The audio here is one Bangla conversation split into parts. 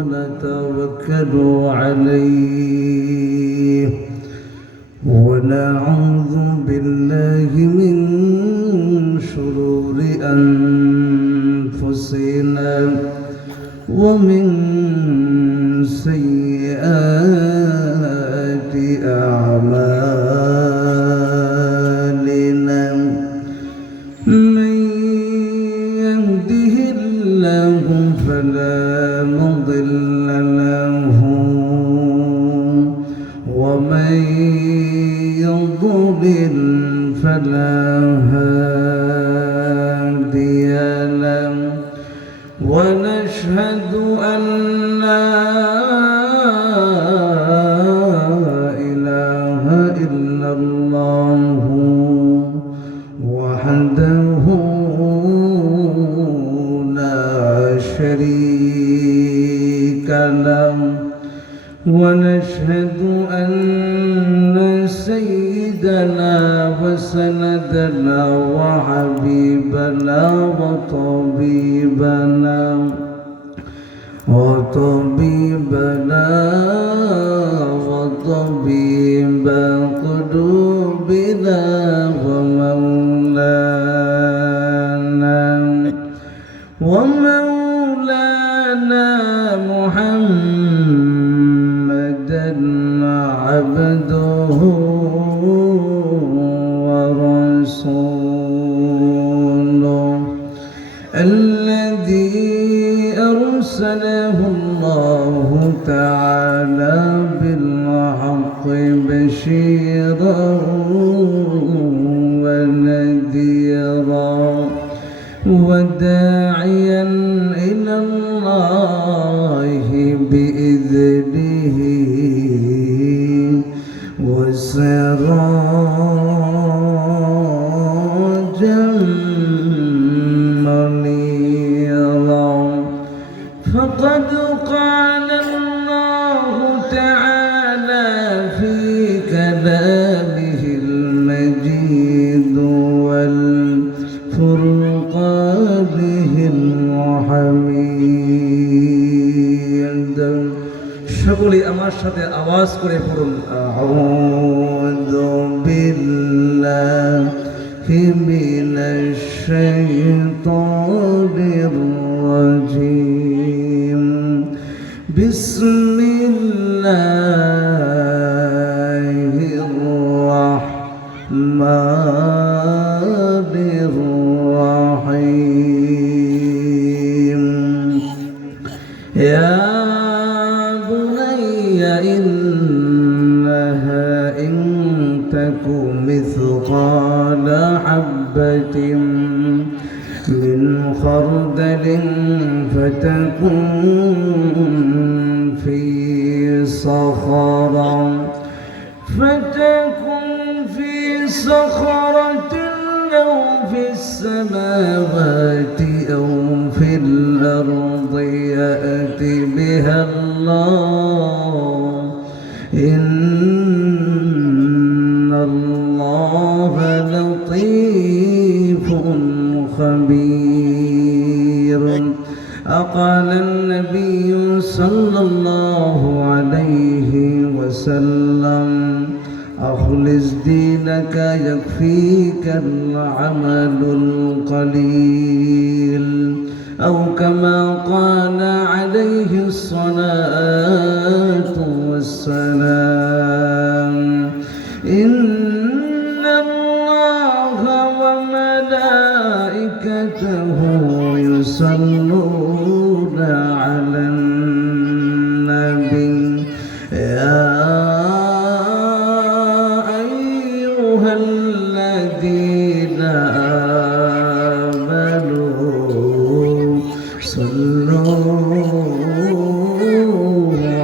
ونتوكل عليه ونعوذ بالله من شرور أنفسنا ومن سيئات أعمالنا من يهده الله فلا مضل له ومن يضلل فلا هادي له ونشهد أن لا إله إلا الله وحده لا شريك له ونشهد أن سيدنا وسندنا وحبيبنا وطبيب قلوبنا ومولانا محمدا عبده ورسوله الذي أرسله الله تعالى بالحق بشيرا ونذيرا وداعيا إلى الله بإذنه وسراجا منيرا فقد قال الله تعالى في كلامه المجيد والفرقانه الحميد সকলে আমার সাথে আওয়াজ করে পড়ুন আউযু বিল্লাহি মিনাশ শাইতানির রাজিম বিসমিল্লাহির রাহমানির রাহিম ইয়া إنها إن تك مثقال حبة من خردل فتكن في صخرة أو في السماوات أو في الأرض يأتي بها الله إن الله لطيف خبير قال النبي صلى الله عليه وسلم أخلص دينك يكفيك العمل القليل أو كما قال عليه الصلاة والسلام إن الله وملائكته يصلون على النبي يا أيها الذين آمنوا صلوا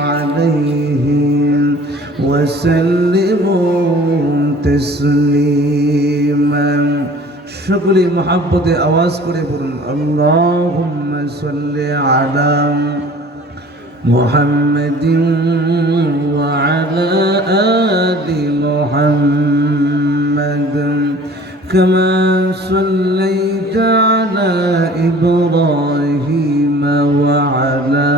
عليه وسلموا تسليما সকলে মহব্বতে আওয়াজ করে বলুন আল্লাহুম্মা সাল্লি আলা মুহাম্মাদিন ওয়া আলা আলি মুহাম্মাদ কামা সাল্লাইতা আলা ইব্রাহিম ওয়া আলা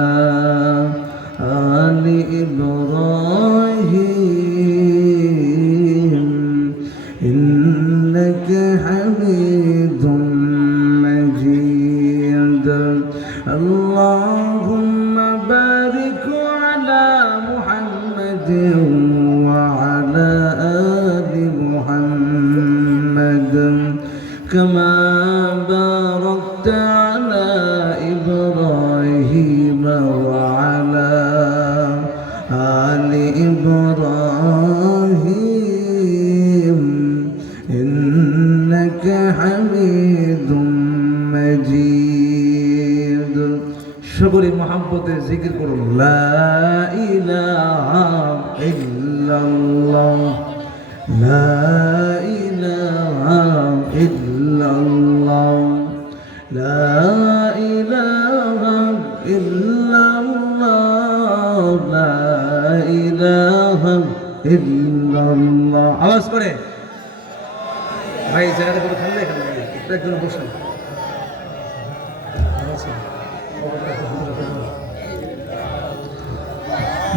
اللهم بارك على محمد وعلى آل محمد كما باركت على إبراهيم وعلى آل إبراهيم إنك حميد مجيد সকলে মহব্বতে জিকির করুন লা ইলাহা ইল্লাল্লাহ লা ইলাহা ইল্লাল্লাহ লা ইলাহা ইল্লাল্লাহ লা ইলাহা ইল্লাল্লাহ আওয়াজ করে ভাই জায়গাটা করে খালি এখানে একজন বসুন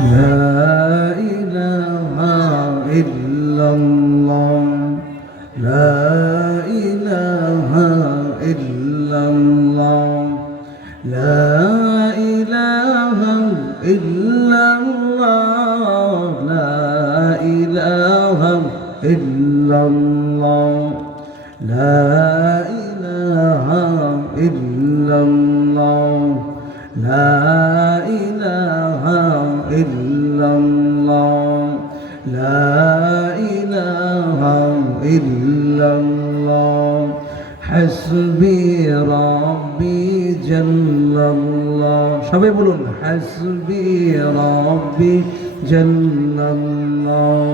لا إله إلا الله لا إله إلا الله لا إله إلا الله لا إله إلا الله لا إله إلا الله لا إله إلا الله لا إله إلا الله حسبي ربي جل الله সবাই বলুন حسبي ربي جل الله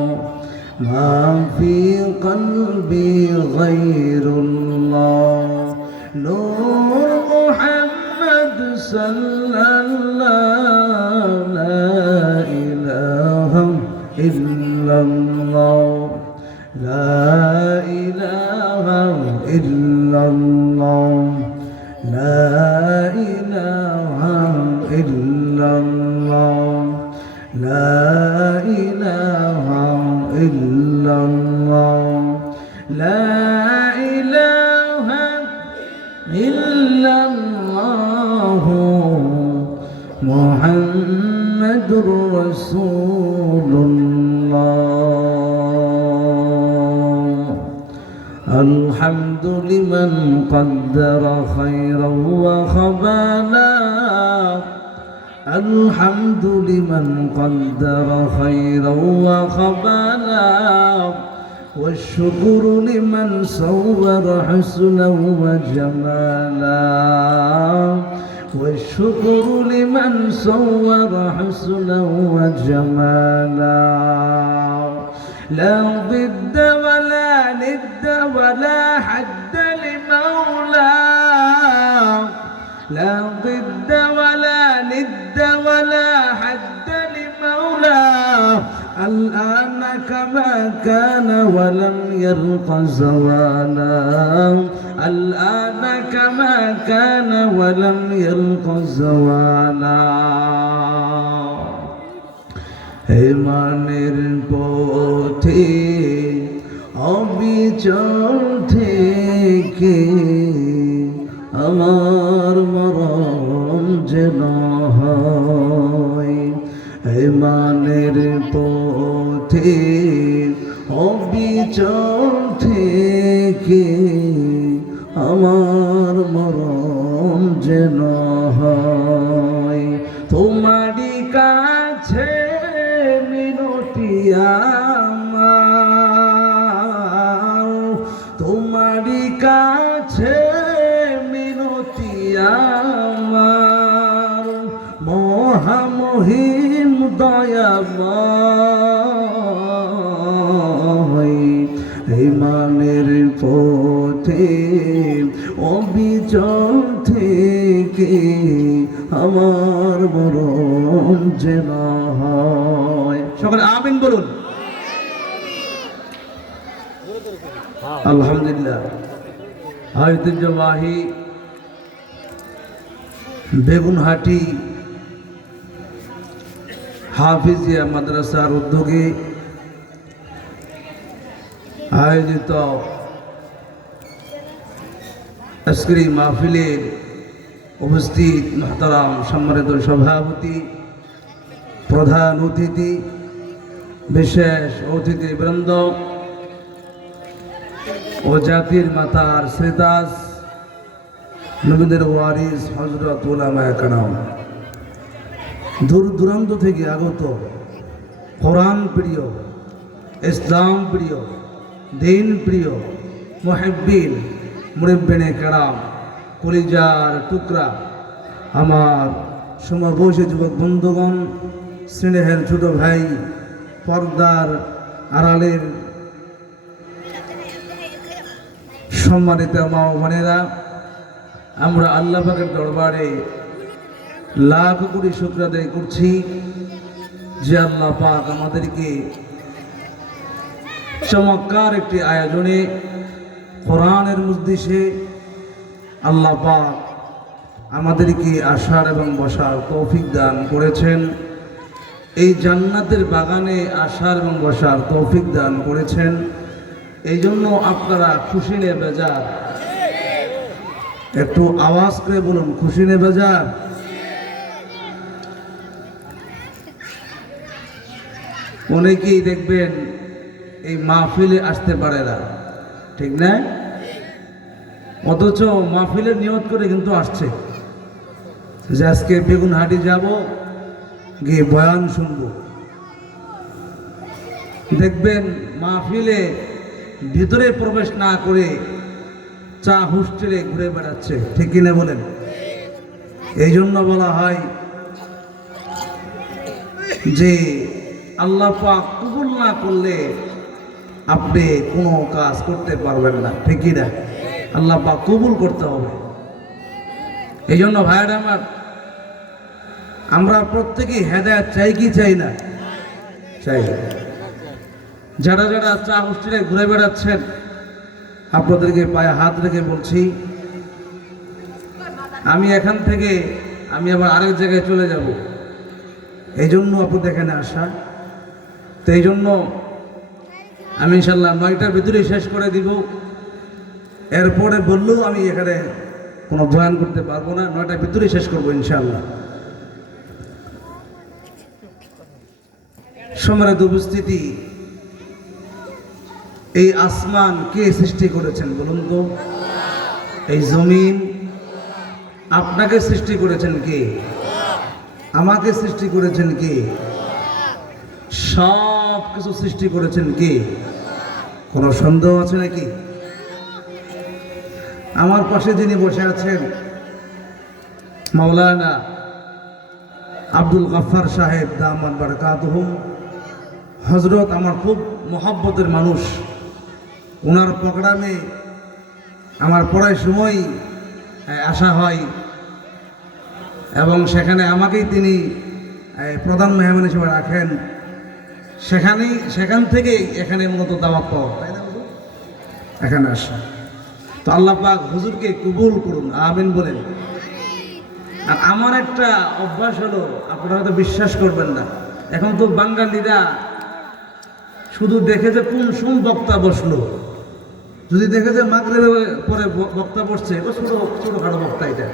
ما في قلبي غير الله نور محمد صلى الله لا إله إلا الله لا إله إلا الله لا إله إلا الله لا إله إلا الله لا إله إلا الله محمد رسول الله الحمد لمن قدر خيرا وخبالا الحمد لمن قدر خيرا وخبالا والشكر لمن صور حسنا وجمالا والشكر لمن صور حسنا وجمالا لا ضد ولا ند ولا حد لمولاه لا ضد ولا ند ولا حد لمولاه الآن كما كان ولم يلق زوالا الآن كما كان ولم يلق زوالا ইমানের পথে অবিচল থেকে আমার মরণ যেন হয় ইমানের পথে অবিচল থেকে আমার মরণ যেন হয় তোমারই কাছে মিনতি আমার তোমারই কাছে মিনতি আমার মহামহিম দয়াময় ইমানের পথে অবিচল থেকে আমার মরণ যেন হয় সকলে আমিন বলুন আলহামদুলিল্লাহ ঐতিহ্যবাহী বেগুনহাটি হাফিজিয়া মাদ্রাসার উদ্যোগে আয়োজিত আজকের এই মাহফিলের উপস্থিত মুহতারাম সম্মানিত সভাপতি, প্রধান অতিথি, বিশেষ অতিথিবৃন্দ ও জাতির মাতার শ্রেতাজ নবীদের ওয়ারিস হযরত উলামায়ে কেরাম, দূর দূরান্ত থেকে আগত কোরআন প্রিয়, ইসলাম প্রিয়, দিন প্রিয় মুহিব্বিন মুরিব্বিনে কেরাম, কলিজার টুকরা আমার সমবয়সী যুবক বন্ধুগণ, স্নেহের ছোট ভাই, পর্দার আড়ালের সম্মানিত মা ও বোনেরা, আমরা আল্লাহ পাকের দরবারে লাখ কোটি শুকর আদায় করছি যে আল্লাহ পাক আমাদেরকে চমৎকার একটি আয়োজনে কোরআনের মজলিসে আল্লাহ পাক আমাদেরকে আসার এবং বসার তৌফিক দান করেছেন। এই জান্নাতের বাগানে আসার এবং বসার তৌফিক দান করেছেন। এই জন্য আপনারা খুশি নে বেজার? একটু আওয়াজ করে বলুন, খুশি নে বেজার? অনেকেই দেখবেন এই মাহফিলে আসতে পারে না, ঠিক না? অথচ মাহফিলের নিয়ত করে কিন্তু আসছে যে আজকে বেগুনহাটি যাব, গিয়ে বয়ান শুনব। দেখবেন মাহফিলে ভিতরে প্রবেশ না করে চা হোস্টেলে ঘুরে বেড়াচ্ছে, ঠিক কিনা বলেন? এই জন্য বলা হয় যে আল্লাহ পাক কবুল না করলে আপনি কোনো কাজ করতে পারবেন না, ঠিক কিনা? আল্লাহ পাক কবুল করতে হবে। এই জন্য ভাইয়েরা আমার, আমরা প্রত্যেকেই হেদায়েত চাই কি চাই না? চাই। যারা যারা চা হোস্টেলে ঘুরে বেড়াচ্ছেন, আপনাদেরকে পায়ে হাত রেখে বলছি, আমি এখান থেকে আমি আবার আরেক জায়গায় চলে যাব, এই জন্য আপনাদের এখানে আসা। তো এই জন্য আমি ইনশাল্লাহ 9টার ভিতরেই শেষ করে দিব। এরপরে বললেও আমি এখানে কোনো বয়ান করতে পারবো না, 9টার ভিতরেই শেষ করবো ইনশাল্লাহ। সম্মানিত উপস্থিতি, এই আসমান কে সৃষ্টি করেছেন বলুন তো? এই জমিন আপনাকে সৃষ্টি করেছেন কে? আমাকে সৃষ্টি করেছেন কে? সব কিছু সৃষ্টি করেছেন কে? কোনো সন্দেহ আছে নাকি? আমার পাশে যিনি বসে আছেন মাওলানা আব্দুল গফফার সাহেব দামাত বারাকাতুহুম, হযরত আমার খুব মহব্বতের মানুষ। ওনার প্রোগ্রামে আমার পড়ার সময় আসা হয় এবং সেখানে আমাকেই তিনি প্রধান মেহমান হিসেবে রাখেন। সেখান থেকেই এখানে মূলত দাওয়াত পাওয়া, তাই না? এখানে আসা তো আল্লাহ পাক হুজুরকে কবুল করুন, আমিন বলেন। আর আমার একটা অভ্যাস হলো, আপনারা হয়তো বিশ্বাস করবেন না, এখন তো বাঙালিরা শুধু দেখে যে কোন বক্তা বসলো, যদি দেখে যে মাগরিবের পরে বক্তা বসছে, ছোটখাটো বক্তা এটা।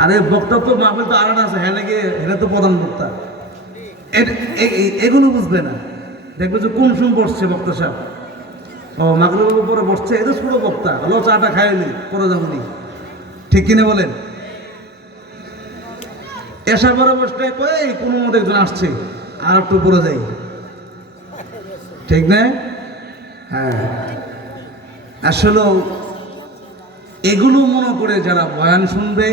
আর এই বক্তা তো মাহফিল তো আলাদা আছে, হ্যাঁ নাকি? এটা তো প্রধান বক্তা। এগুলো বুঝবে না, দেখবে যে কোন বসছে বক্তা সাহেব, ও মাগরিবের উপরে বসছে, এটা ছোট বক্তা, হলো চাটা খাইনি পরে যাবনি, ঠিক কিনা বলেন? এসা পরে বসলে কই কোনো মতো একজন আসছে, আর একটু পরে যাই, ঠিক না? হ্যাঁ, আসলে এগুলো মনে করে যারা বয়ান শুনবে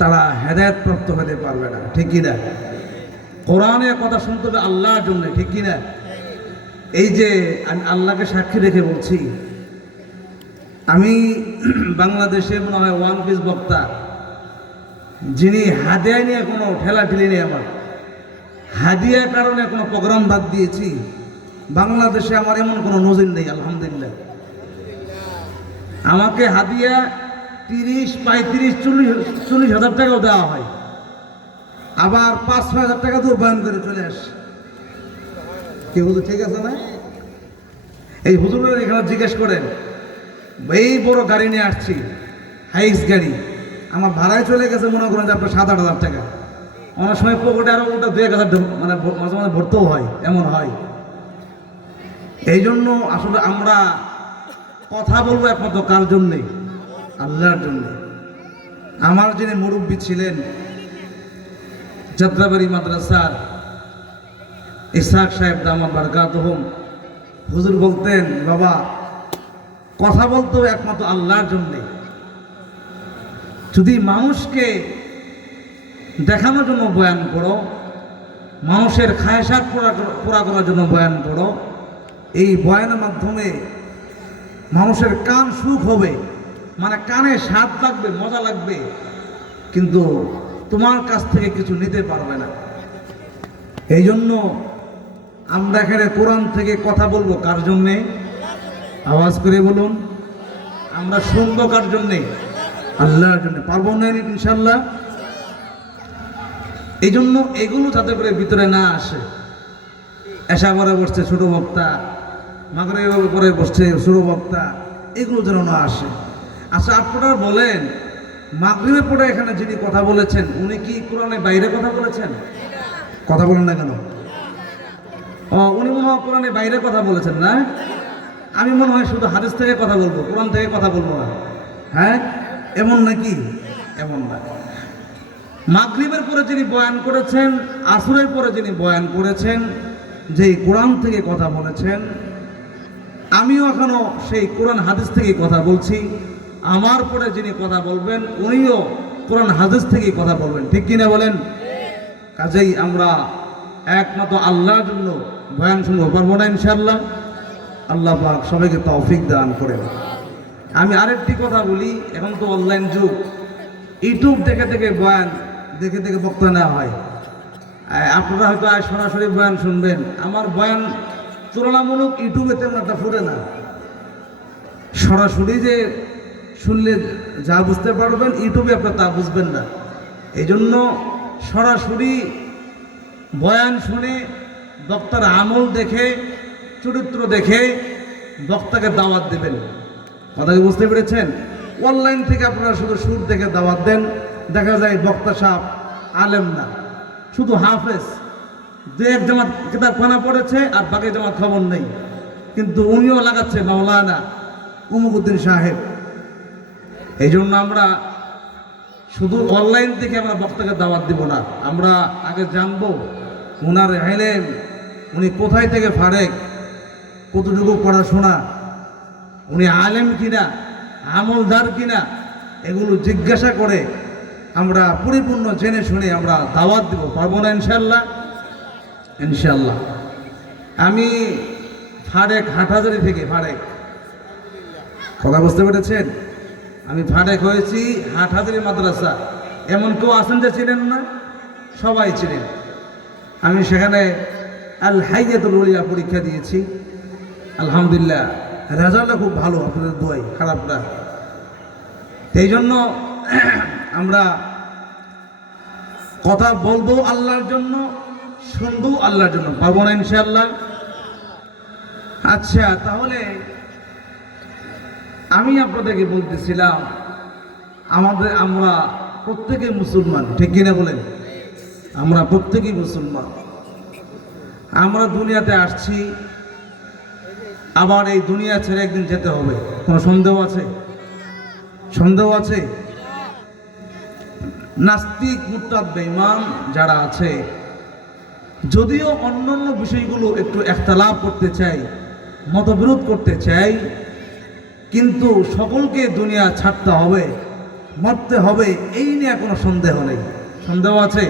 তারা হেদায়েত প্রাপ্ত হতে পারবে না, ঠিক কিনা? কোরআনের কথা শুনতে হবে আল্লাহর জন্য, ঠিক কিনা? এই যে আমি আল্লাহকে সাক্ষী রেখে বলছি, আমি বাংলাদেশে মনে হয় ওয়ান পিস বক্তা যিনি হাদিয়া নিয়ে কোনো ঠেলাঠেলি নেই, আমার হাদিয়ার কারণে কোনো প্রোগ্রাম বাদ দিয়েছি বাংলাদেশে আমার এমন কোনো নজির নেই, আলহামদুলিল্লাহ। আমাকে হাদিয়া 30, 35, 40 হাজার টাকাও দেওয়া হয়, আবার 5-6 হাজার টাকা তো বয়ান করে চলে আসে। কি হুজুর ঠিক আছে না? এই হুজুরের এখানে জিজ্ঞেস করেন, এই বড় গাড়ি নিয়ে আসছি, হাইস গাড়ি আমার ভাড়ায় চলে গেছে, মনে করেন যে আপনার 7-8 হাজার টাকা। অনেক সময় পকেটে আরো ওটা 2-1 হাজার মানে মাঝে মাঝে ভরতেও হয়, এমন হয়। এই জন্য আসলে আমরা কথা বলবো একমাত্র কার জন্যে? আল্লাহর জন্য। আমার যিনি মুরব্বী ছিলেন যাত্রাবাড়ি মাদ্রাসার ইসহাক সাহেব দামাত বারকাতুহুম, হুজুর বলতেন, বাবা কথা বলতেও একমাত্র আল্লাহর জন্যে। যদি মানুষকে দেখানোর জন্য বয়ান করো, মানুষের খায়সাত পুরা করার জন্য বয়ান করো, এই বয়ানের মাধ্যমে মানুষের কান সুখ হবে, মানে কানে স্বাদ লাগবে, মজা লাগবে, কিন্তু তোমার কাছ থেকে কিছু নিতে পারবে না। এই জন্য আমরা এখানে কোরআন থেকে কথা বলবো কার জন্যে? আওয়াজ করে বলুন। আমরা শুনবো কার জন্যে? আল্লাহর জন্য। পারবো না ইনশাল্লাহ। এই জন্য এগুলো যাতে করে ভিতরে না আসে। এশা পরে বসছে ছোট বক্তা, মাগরিব পরে বসছে ছোট বক্তা, এগুলো যেন না আসে। আচ্ছা আপনারা বলেন, মাগরিবের পরে এখানে যিনি কথা বলেছেন উনি কি কোরআনের বাইরে কথা বলেছেন? কথা বলেন না কেন? উনি মনে হয় কোরআনের বাইরে কথা বলেছেন না? আমি মনে হয় শুধু হাদিস থেকে কথা বলবো, কোরআন থেকে কথা বলবো না। হ্যাঁ, এমন নাকি? এমন না। মাগরিবের পরে যিনি বয়ান করেছেন, আসরের পরে যিনি বয়ান করেছেন, যেই কোরআন থেকে কথা বলেছেন, আমিও এখনো সেই কোরআন হাদিস থেকে কথা বলছি। আমার পরে যিনি কথা বলবেন উনিও কোরআন হাদিস থেকেই কথা বলবেন, ঠিক কিনা বলেন? কাজেই আমরা একমাত্র আল্লাহর জন্য বয়ান শুনবো, পারবো না ইনশাআল্লাহ? আল্লাহ পাক সবাইকে তৌফিক দান করেন। আমি আরেকটি কথা বলি, এখন তো অনলাইন যুগ, ইউটিউব দেখে দেখে বয়ান দেখে দেখে বক্তা নেওয়া হয়। আপনারা হয়তো সরাসরি বয়ান শুনবেন, আমার বয়ান তুলনামূলক ইউটিউবে তেমন একটা ফুটে না। সরাসরি যে শুনলে যা বুঝতে পারবেন, ইউটিউবে আপনার তা বুঝবেন না। এই জন্য সরাসরি বয়ান শুনে, বক্তার আমল দেখে, চরিত্র দেখে বক্তাকে দাওয়াত দেবেন। কথা কি বুঝতে পেরেছেন? অনলাইন থেকে আপনারা শুধু সুর দেখে দাওয়াত দেন, দেখা যায় বক্তা সাহেব আলেম না, শুধু হাফেজ, 2-1 জামাত কিতাব খানা পড়েছে আর বাকি জামাত খবর নেই, কিন্তু উনিও লাগাচ্ছে মাওলানা উমুকুদ্দিন সাহেব। এই জন্য আমরা শুধু অনলাইন থেকে আমরা বক্তাকে দাওয়াত দিব না, আমরা আগে জানবো ওনার এলেম, উনি কোথায় থেকে ফারেক, কতটুকু পড়াশোনা, উনি আলেম কিনা, আমলদার কিনা, এগুলো জিজ্ঞাসা করে আমরা পরিপূর্ণ জেনে শুনে আমরা দাওয়াত দিব, পারবো না ইনশাল্লাহ? ইনশাল্লাহ। আমি ফারেক হাটহাজারি থেকে, ফারেক, কথা বুঝতে পেরেছেন? আমি ফারেক হয়েছি হাটহাজারি মাদ্রাসা। এমন কেউ আছেন যে চিনেন না? সবাই চিনেন। আমি সেখানে আল হাইয়াতুল উলিয়া পরীক্ষা দিয়েছি, আলহামদুলিল্লাহ রেজাল্টটা খুব ভালো, আপনাদের দোয়াই, খারাপ না। এই জন্য আমরা কথা বলবো আল্লাহর জন্য, শুনবো আল্লাহর জন্য, পাবো না ইনশাআল্লাহ? আচ্ছা, তাহলে আমি আপনাদেরকে বলতেছিলাম, আমরা প্রত্যেকে মুসলমান, ঠিক কিনা বলেন? আমরা প্রত্যেকেই মুসলমান। আমরা দুনিয়াতে আসছি, আবার এই দুনিয়া ছেড়ে একদিন যেতে হবে। কোনো সন্দেহ আছে? সন্দেহ আছে? নাস্তিক, মুরতাদ, বেঈমান যারা আছে, যদিও অন্যান্য বিষয়গুলো একটু ইখতিলাফ করতে চাই, মতবিরোধ করতে চাই, কিন্তু সকলকে দুনিয়া ছাড়তে হবে, মরতে হবে, এই নিয়ে কোনো সন্দেহ নেই। সন্দেহ আছে?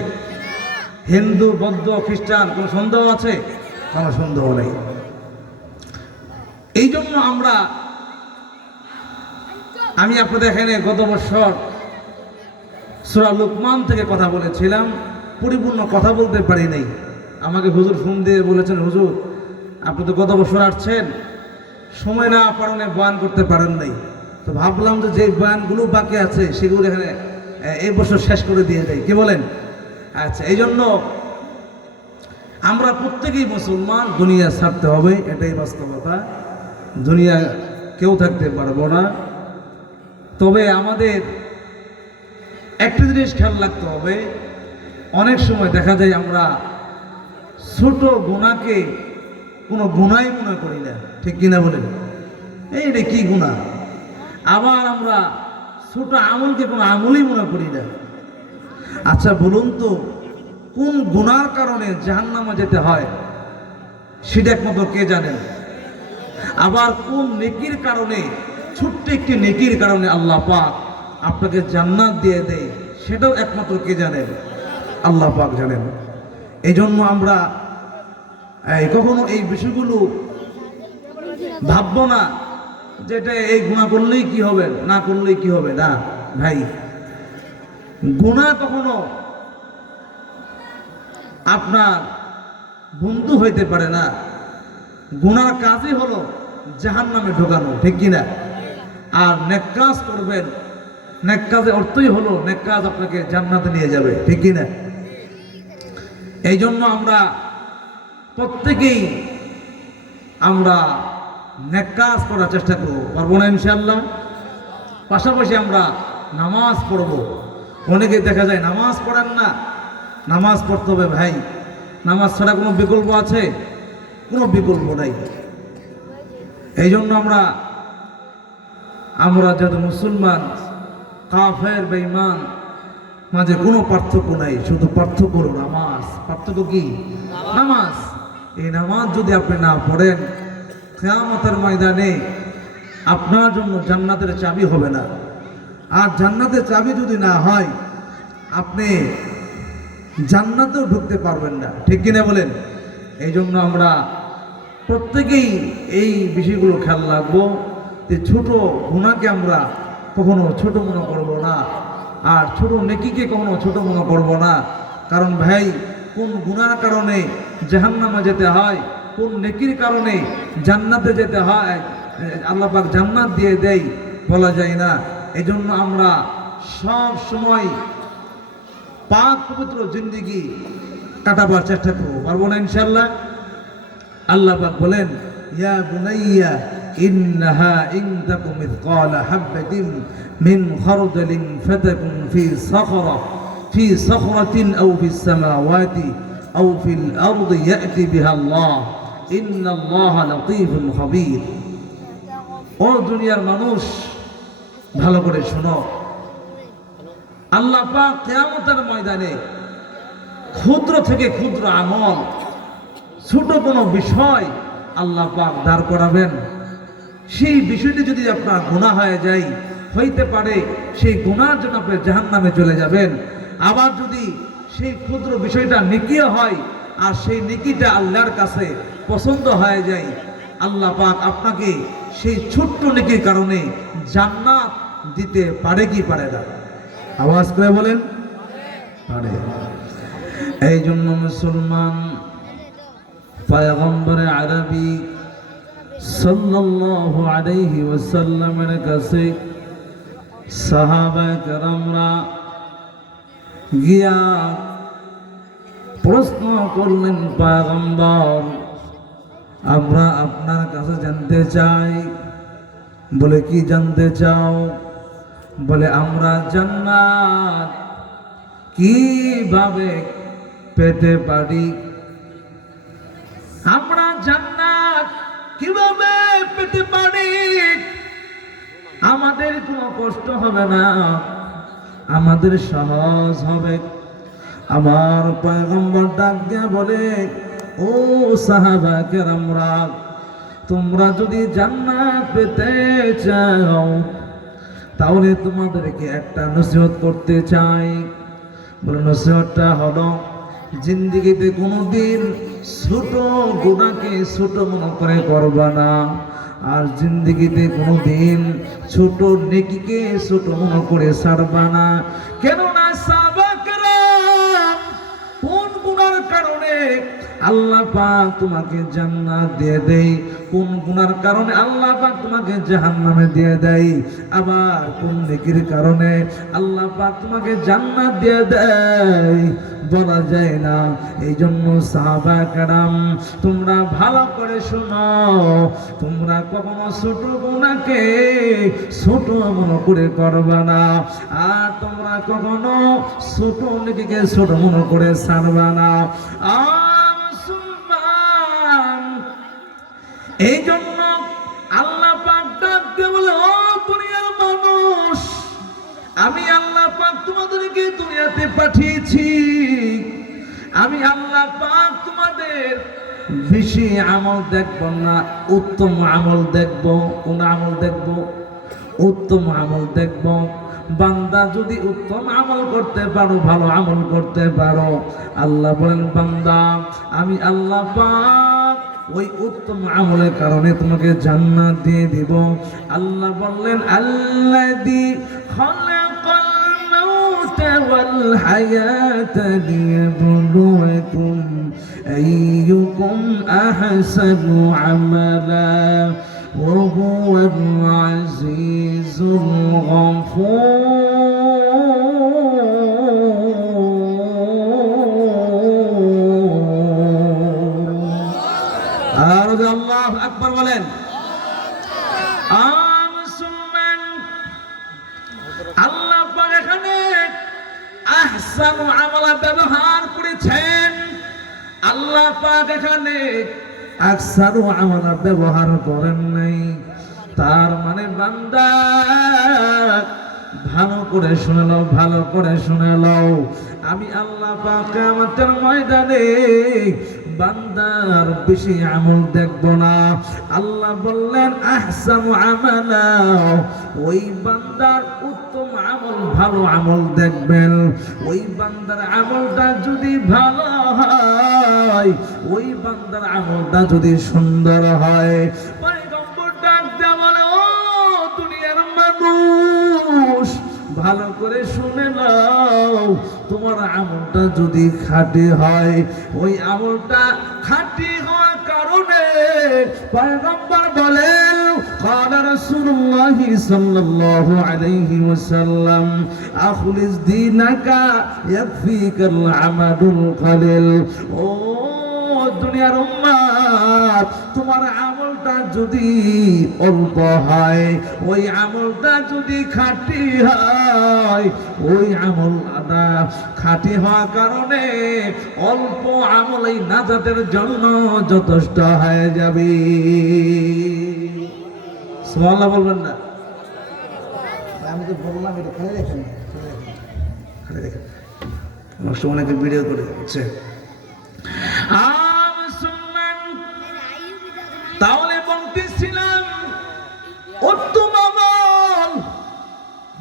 হিন্দু, বৌদ্ধ, খ্রিস্টান, কোনো সন্দেহ আছে? কোনো সন্দেহ নেই। এই জন্য আমি আপনাদের এখানে গত বছর সূরা লুকমান থেকে কথা বলেছিলাম, পরিপূর্ণ কথা বলতে পারি নাই। আমাকে হুজুর ফোন দিয়ে বলেছেন, হুজুর আপনি তো গত বছর আসছেন, সময় না পারণে বয়ান করতে পারেন নাই। তো ভাবলাম যে বয়ানগুলো বাকি আছে সেগুলো এখানে এই বছর শেষ করে দিয়ে যাই, কি বলেন? আচ্ছা, এই জন্য আমরা প্রত্যেকেই মুসলমান, দুনিয়া ছাড়তে হবে, এটাই বাস্তবতা। দুনিয়া কেউ থাকতে পারবো না। তবে আমাদের একটা জিনিস খেয়াল রাখতে হবে, অনেক সময় দেখা যায় আমরা ছোট গুনাহকে কোনো গুনাহই মনে করি না, ঠিক কিনা বলেন? এই রে কি গুনাহ, আবার আমরা ছোট আমলকে কোনো আমলই মনে করি না। আচ্ছা বলুন তো, কোন গুনার কারণে জাহান্নামে যেতে হয় সেটা একমাত্র কে জানেন? আবার কোন নেকির কারণে, ছোট্ট একটি নেকির কারণে আল্লাহ পাক আপনাকে জান্নাত দিয়ে দেয় সেটাও একমাত্র কে জানেন? আল্লাহ পাক জানেন। এই জন্য আমরা কখনো এই বিষয়গুলো ভাববো না যেটা এই গুনাহ করলেই কি হবে, না করলেই কি হবে। না ভাই, গুনাহ কখনো আপনার বন্ধু হইতে পারে না। গুনার কাজই হলো জাহান্নামে ঢোকানো, ঠিক কিনা? আর নেক কাজ করবেন, নেক কাজের অর্থই হলো নেক কাজ আপনাকে জান্নাতে নিয়ে যাবে, ঠিক কিনা? এই জন্য আমরা প্রত্যেকেই আমরা নেক কাজ করার চেষ্টা করব, পারবো না ইনশাআল্লাহ? পাশাপাশি আমরা নামাজ পড়ব। অনেকে দেখা যায় নামাজ পড়েন না, নামাজ পড়তে হবে ভাই। নামাজ ছাড়া কোনো বিকল্প আছে? কোনো বিকল্প নাই। এই জন্য আমরা যাদের মুসলমান, কাফের বেঈমান মাঝে কোনো পার্থক্য নাই, শুধু পার্থক্য হলো নামাজ। পার্থক্য কি? নামাজ। এই নামাজ যদি আপনি না পড়েন, কিয়ামতের ময়দানে আপনার জন্য জান্নাতের চাবি হবে না। আর জান্নাতের চাবি যদি না হয়, আপনি জান্নাতেও ঢুকতে পারবেন না, ঠিক কিনা বলেন? এই জন্য আমরা প্রত্যেকেই এই বিষয়গুলো খেয়াল রাখবো যে ছোট গুনাহকে আমরা কখনো ছোট মনে করব না, আর ছোট নেকিকে কখনো ছোট মনে করব না। কারণ ভাই, কোন গুনার কারণে জাহান্নামে যেতে হয়, কোন নেকির কারণে জান্নাতে যেতে হয়, আল্লাহ পাক জান্নাত দিয়ে দেয় বলা যায় না। এই জন্য আমরা সব সময় পাক পবিত্র জিন্দেগি কাটাবার চেষ্টা করবো, পারবো না ইনশাআল্লাহ? আল্লাহ পাক বলেন, ইয়া বুনাইয়া ইন্নাহা ইন তাকু মিসকালা হাববাতিন মিন খারদালিন ফাতাকুন ফি সাখরাতিন আও ফিস সামাওয়াতি আও ফিল আরদি ইয়াতি বিহা আল্লাহ ইন্নাল্লাহা লাতীফুন খাবীর। ও দুনিয়ার মানুষ, ভালো করে শোনো, আল্লাহ পাক কিয়ামতের ময়দানে ক্ষুদ্র থেকে ক্ষুদ্র আমল, ছোট কোনো বিষয় আল্লাহ পাক দাঁড় করাবেন। সেই বিষয়টি যদি আপনার গুনাহ হয়ে যায়, হইতে পারে সেই গুনার জন্য আপনি জাহান্নামে চলে যাবেন। আবার যদি সেই ক্ষুদ্র বিষয়টা নেকিও হয়, আর সেই নেকিটা আল্লাহর কাছে পছন্দ হয়ে যায়, আল্লাহ পাক আপনাকে সেই ছোট্ট নেকির কারণে জান্নাত দিতে পারে কি পারে না? আওয়াজ করে বলেন, পারে। এই জন্য মুসলমান পয়গম্বরে আরবি সাল্লাল্লাহু আলাইহি ওয়াসাল্লামের কাছে সাহাবায়ে কেরামরা গিয়া প্রশ্ন করলেন, পয়গম্বর, আমরা আপনার কাছে জানতে চাই। বলে, কি জানতে চাও? বলে, আমরা জান্নাত কিভাবে পেতে পারি? আমরা জান্নাত কিভাবে পেতে পারি? আমাদের কোনো কষ্ট হবে না, আমাদের সহজ হবে। আমার পয়গম্বর ডাক দিয়া বলে, ও সাহাবা কেরামরা, তোমরা যদি জান্নাত পেতে চাও তাহলে তোমাদেরকে একটা নসিহত করতে চাই। বলে, নসিহতটা হলো, জিন্দেগিতে কোনোদিন ছোট গুনাহকে ছোট মনে করে করবা না, আর জিন্দেগিতে কোনোদিন ছোট নেকিকে ছোট মনে করে ছাড়বা না। কেননা সাহাবাকেরা কোন গুনার কারণে আল্লাহ পাক তোমাকে জান্নাত দিয়ে দেয়, কোন গুনার কারণে আল্লাহ পাক তোমাকে জাহান্নামে দিয়ে দেয়, আবার কোন নেকির কারণে আল্লাহ পাক তোমাকে জান্নাত দিয়ে দেয়। বলা যায় না। এই জন্য সাহাবা কেরাম তোমরা ভালো করে শোনো, তোমরা কখনো ছোট গুনাহকে ছোট মনে করে করবা না, আর তোমরা কখনো ছোট নেকিকে ছোট মনে করে ছাড়বা না। এই জন্য আল্লাহ পাক ডাক দিয়ে বলে, ও দুনিয়ার মানুষ, আমি আল্লাহ পাক তোমাদেরকে দুনিয়াতে পাঠিয়েছি। আমি আল্লাহ পাক তোমাদের বেশি আমল দেখব না, উত্তম আমল দেখব। কোন আমল দেখব? উত্তম আমল দেখব। বান্দা যদি উত্তম আমল করতে পারো, ভালো আমল করতে পারো, আল্লাহ বলেন বান্দা আমি আল্লাহ পাক ওই উত্তম আমলের কারণে তোমাকে জান্নাত দিয়ে দিব। আল্লাহ বললেন আল্লাযী খালাকাল মাউতা ওয়াল হায়াতা লিয়াবলুয়াকুম আইয়ুকুম আহসানু আমালা ওয়া হুয়াল আজিজুল গফুর। আল্লাহু আকবার বলেন। মুসলমান, আল্লাহ পাক এখানে আহসানু আমালা ব্যবহার করেছেন। আল্লাহ পাক এখানে আকসারু আমালা ব্যবহার করেন নাই। তার মানে বান্দা ভালো করে শুনে নাও, ভালো করে শুনে নাও, আমি আল্লাহ পাক কিয়ামতের ময়দানে বান্দার বেশি আমল দেখব না। আল্লাহ বললেন আহসানু আমালা, ওই বান্দার উত্তম আমল, ভালো আমল দেখবেন। ওই বান্দার আমলটা যদি ভালো হয়, ওই বান্দার আমলটা যদি সুন্দর হয়, পয়গম্বর ডাক দেয়া বলে, ও দুনিয়ার মানুষ ভালো করে শুনে নাও, তোমার আমলটা যদি খাঁটি হয়, ওই আমলটা খাঁটি হওয়ার কারণে পয়গম্বর বলেন قال رسول الله صلى الله عليه وسلم أخلص دينك يكفيك العمل القليل। ও দুনিয়ার উম্মত, তোমার আমলটা যদি অল্প হয়, ওই আমলটা যদি খাঁটি হয়, ওই আমল আদা খাঁটি হওয়ার কারণে অল্প আমল এই নাজাতের জন্য যথেষ্ট হয়ে যাবে। সুবহানাল্লাহ বলবেন না? আমি তো বললাম এটা খেলে দেখেন, খেলে দেখেন, অনেকে ভিডিও করে হচ্ছে। তাহলে বলতেছিলাম উত্তম আমল,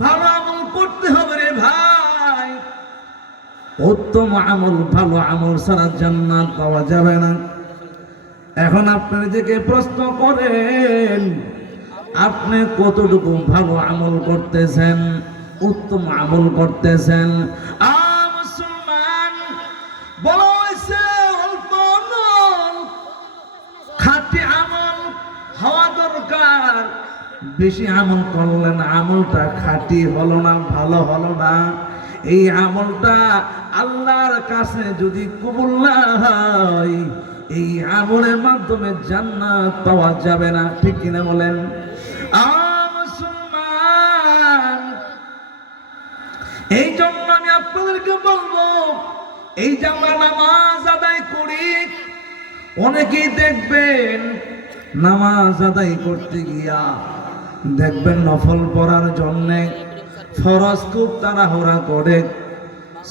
ভালো আমল করতে হবে রে ভাই। উত্তম আমল, ভালো আমল ছাড়া জান্নাত পাওয়া যাবে না। এখন আপনি নিজেকে প্রশ্ন করেন, আপনি কতটুকু ভালো আমল করতেছেন, উত্তম আমল করতেছেন? মুসলমান, বলা হয়েছে অল্প আমল, খাঁটি আমল হওয়া দরকার। বেশি আমল করলেন, আমলটা খাঁটি হলো না, ভালো হলো না, এই আমলটা আল্লাহর কাছে যদি কবুল না হয়, এই আমলের মাধ্যমে জান্নাত পাওয়া যাবে না। ঠিক কিনা বলেন? মুসলমান, এই জন্য আমি আপনাদেরকে বলবো, এই যে আমরা নামাজ আদায় করি, অনেকেই দেখবেন নামাজ আদায় করতে গিয়া দেখবেন নফল পড়ার জন্যে ফরজ খুব তাড়াহুড়া করে,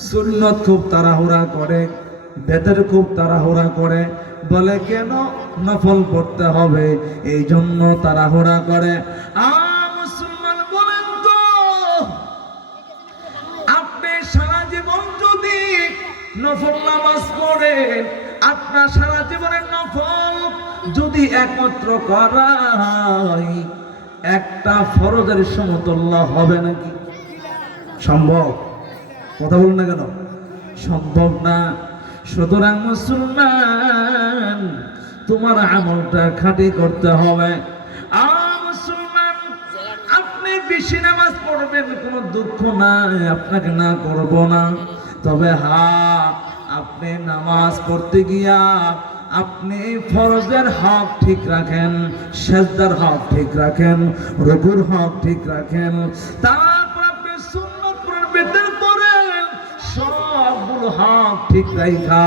সুন্নত খুব তাড়াহুড়া করে, বেদের খুব তাড়াহুড়া করে। বলে কেন? নফল পড়তে হবে, এই জন্য তাড়াহুড়া করে। মুসলমান বলেন তো, আপনি সারা জীবন যদি নফল নামাজ পড়েন, আপনার সারা জীবনের নফল যদি একত্র করা হয়, একটা ফরজের সমতুল্য হবে নাকি? সম্ভব? কথা বলুন না কেন? সম্ভব না। সুতরাং মুসলমান, তোমার আমলটা খাঁটি করতে হবে। মুসলমান, আপনি বেশি নামাজ পড়বেন, কোনো দুঃখ নাই, আপনাকে না করব না। তবে হ্যাঁ, আপনি নামাজ পড়তে গিয়া আপনি ফরজের হক ঠিক রাখেন, সেজদার হক ঠিক রাখেন, রুকুর হক ঠিক রাখেন, তারপর আপনি সুন্নাত পড়ার ভিতর করেন, সবগুলো হক ঠিক রাখা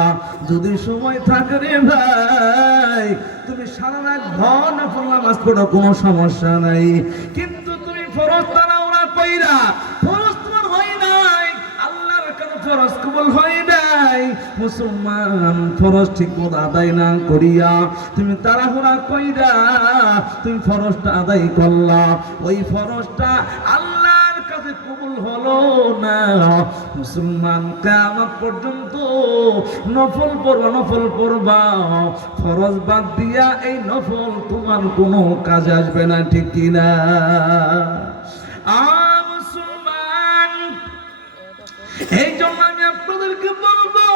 যদি সময় থাকে রে ভাই, তুমি সারা রাত ভর নফল নামাজ পড়ো, কোনো সমস্যা নাই। কিন্তু তুমি ফরজ তাড়াহুড়া কইরা, ফরজ তোমার হয় নাই, আল্লাহর কাছে ফরজ কবুল হয় নাই, মুসলমান ফরজ ঠিক মতো আদায় না করিয়া তুমি তাড়াহুড়া কইরা তুমি ফরজটা আদায় করলা, ওই ফরজটা আল্লাহর কাছে কবুল হলো না। মুসলমান কিয়ামত পর্যন্ত নফল পড়বা, নফল পড়বা, ফরজ বাদ দিয়া এই নফল তোমার কোনো কাজে আসবে না, ঠিক কিনা? মুসলমান, এই জন্য আমি আপনাদেরকে বলবো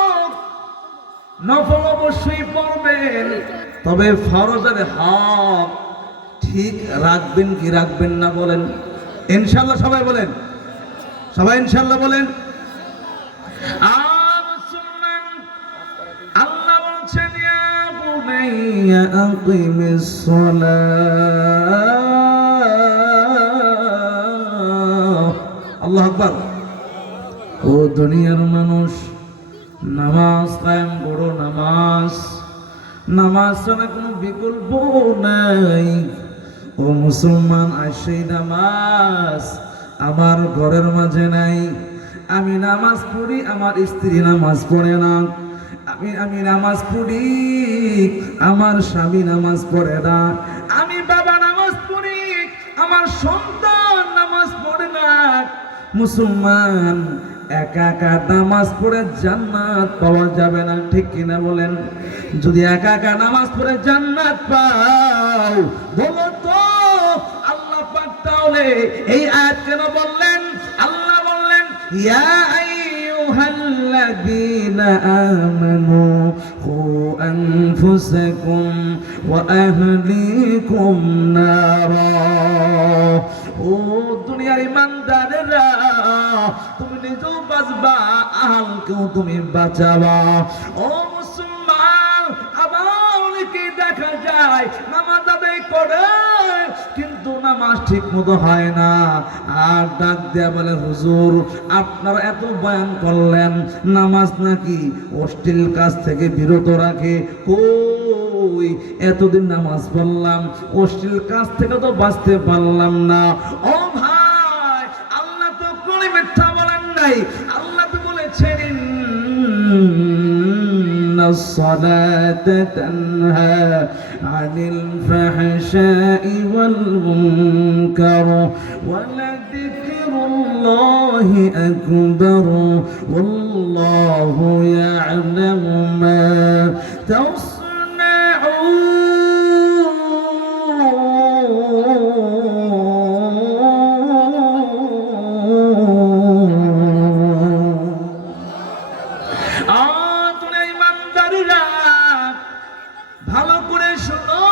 নফল অবশ্যই পড়বেন, তবে ফরজের হক ঠিক রাখবেন কি রাখবেন না বলেন? ইনশাআল্লাহ সবাই বলেন, সবাই ইনশাআল্লাহ বলেন। আল্লাহ বলছেন ইয়া বুনাইয়া আকিমিস সালাহ। আল্লাহু আকবার। ও দুনিয়ার মানুষ, নামাজ কায়েম করো, নামাজ, নামাজ ছাড়া কোনো বিকল্প নাই। ও মুসলমান, আর সেই নামাজ আমার ঘরের মাঝে নাই। আমি নামাজ পড়ি, আমার স্ত্রী নামাজ পড়ে না। আমি নামাজ পড়ি, আমার স্বামী নামাজ পড়ে না। আমি বাবা নামাজ পড়ি, আমার সন্তান নামাজ পড়ে না। মুসলমান, একা একা নামাজ পড়ে জান্নাত পাওয়া যাবে না, ঠিক কিনা বলেন? যদি একা একা নামাজ পড়ে জান্নাত পাও, বলো তো আল্লাহ পাক তাহলে এই আয়াত কেন বললেন? আল্লাহ বললেন ইয়া আইয়ুহাল্লাযীনা আমানু কু আনফুসাকুম ওয়া আহলিকুম নারা। ও দুনিয়ার ইমানদারেরা, তুমি নিজেও বাঁচবা, আহলকেও তুমি বাঁচাবা। ও মুসলমান, আবার অনেকে দেখা যায় নামাজ আদায় করে কিন্তু নামাজ ঠিক মতো হয় না, আর ডাক দেয়া বলে হুজুর আপনারা এত বয়ান করলেন নামাজ নাকি অশ্লীল কাজ থেকে বিরত রাখে, কই এতদিন নামাজ পড়লাম, অশ্লীল কাজ থেকে তো বাঁচতে পারলাম না। ও ভাই, আল্লাহ তো কোনো মিথ্যা বলেন নাই, আল্লাহ তো বলেছেন ইন্নাস সালাতা তানহা আনিল ফাহশাই ওয়াল মুনকার ওয়া লাযিকরুল্লাহি আকবার ওয়াল্লাহু ইয়া'লামু মা তাসনাউন। ভালো করে শোনো,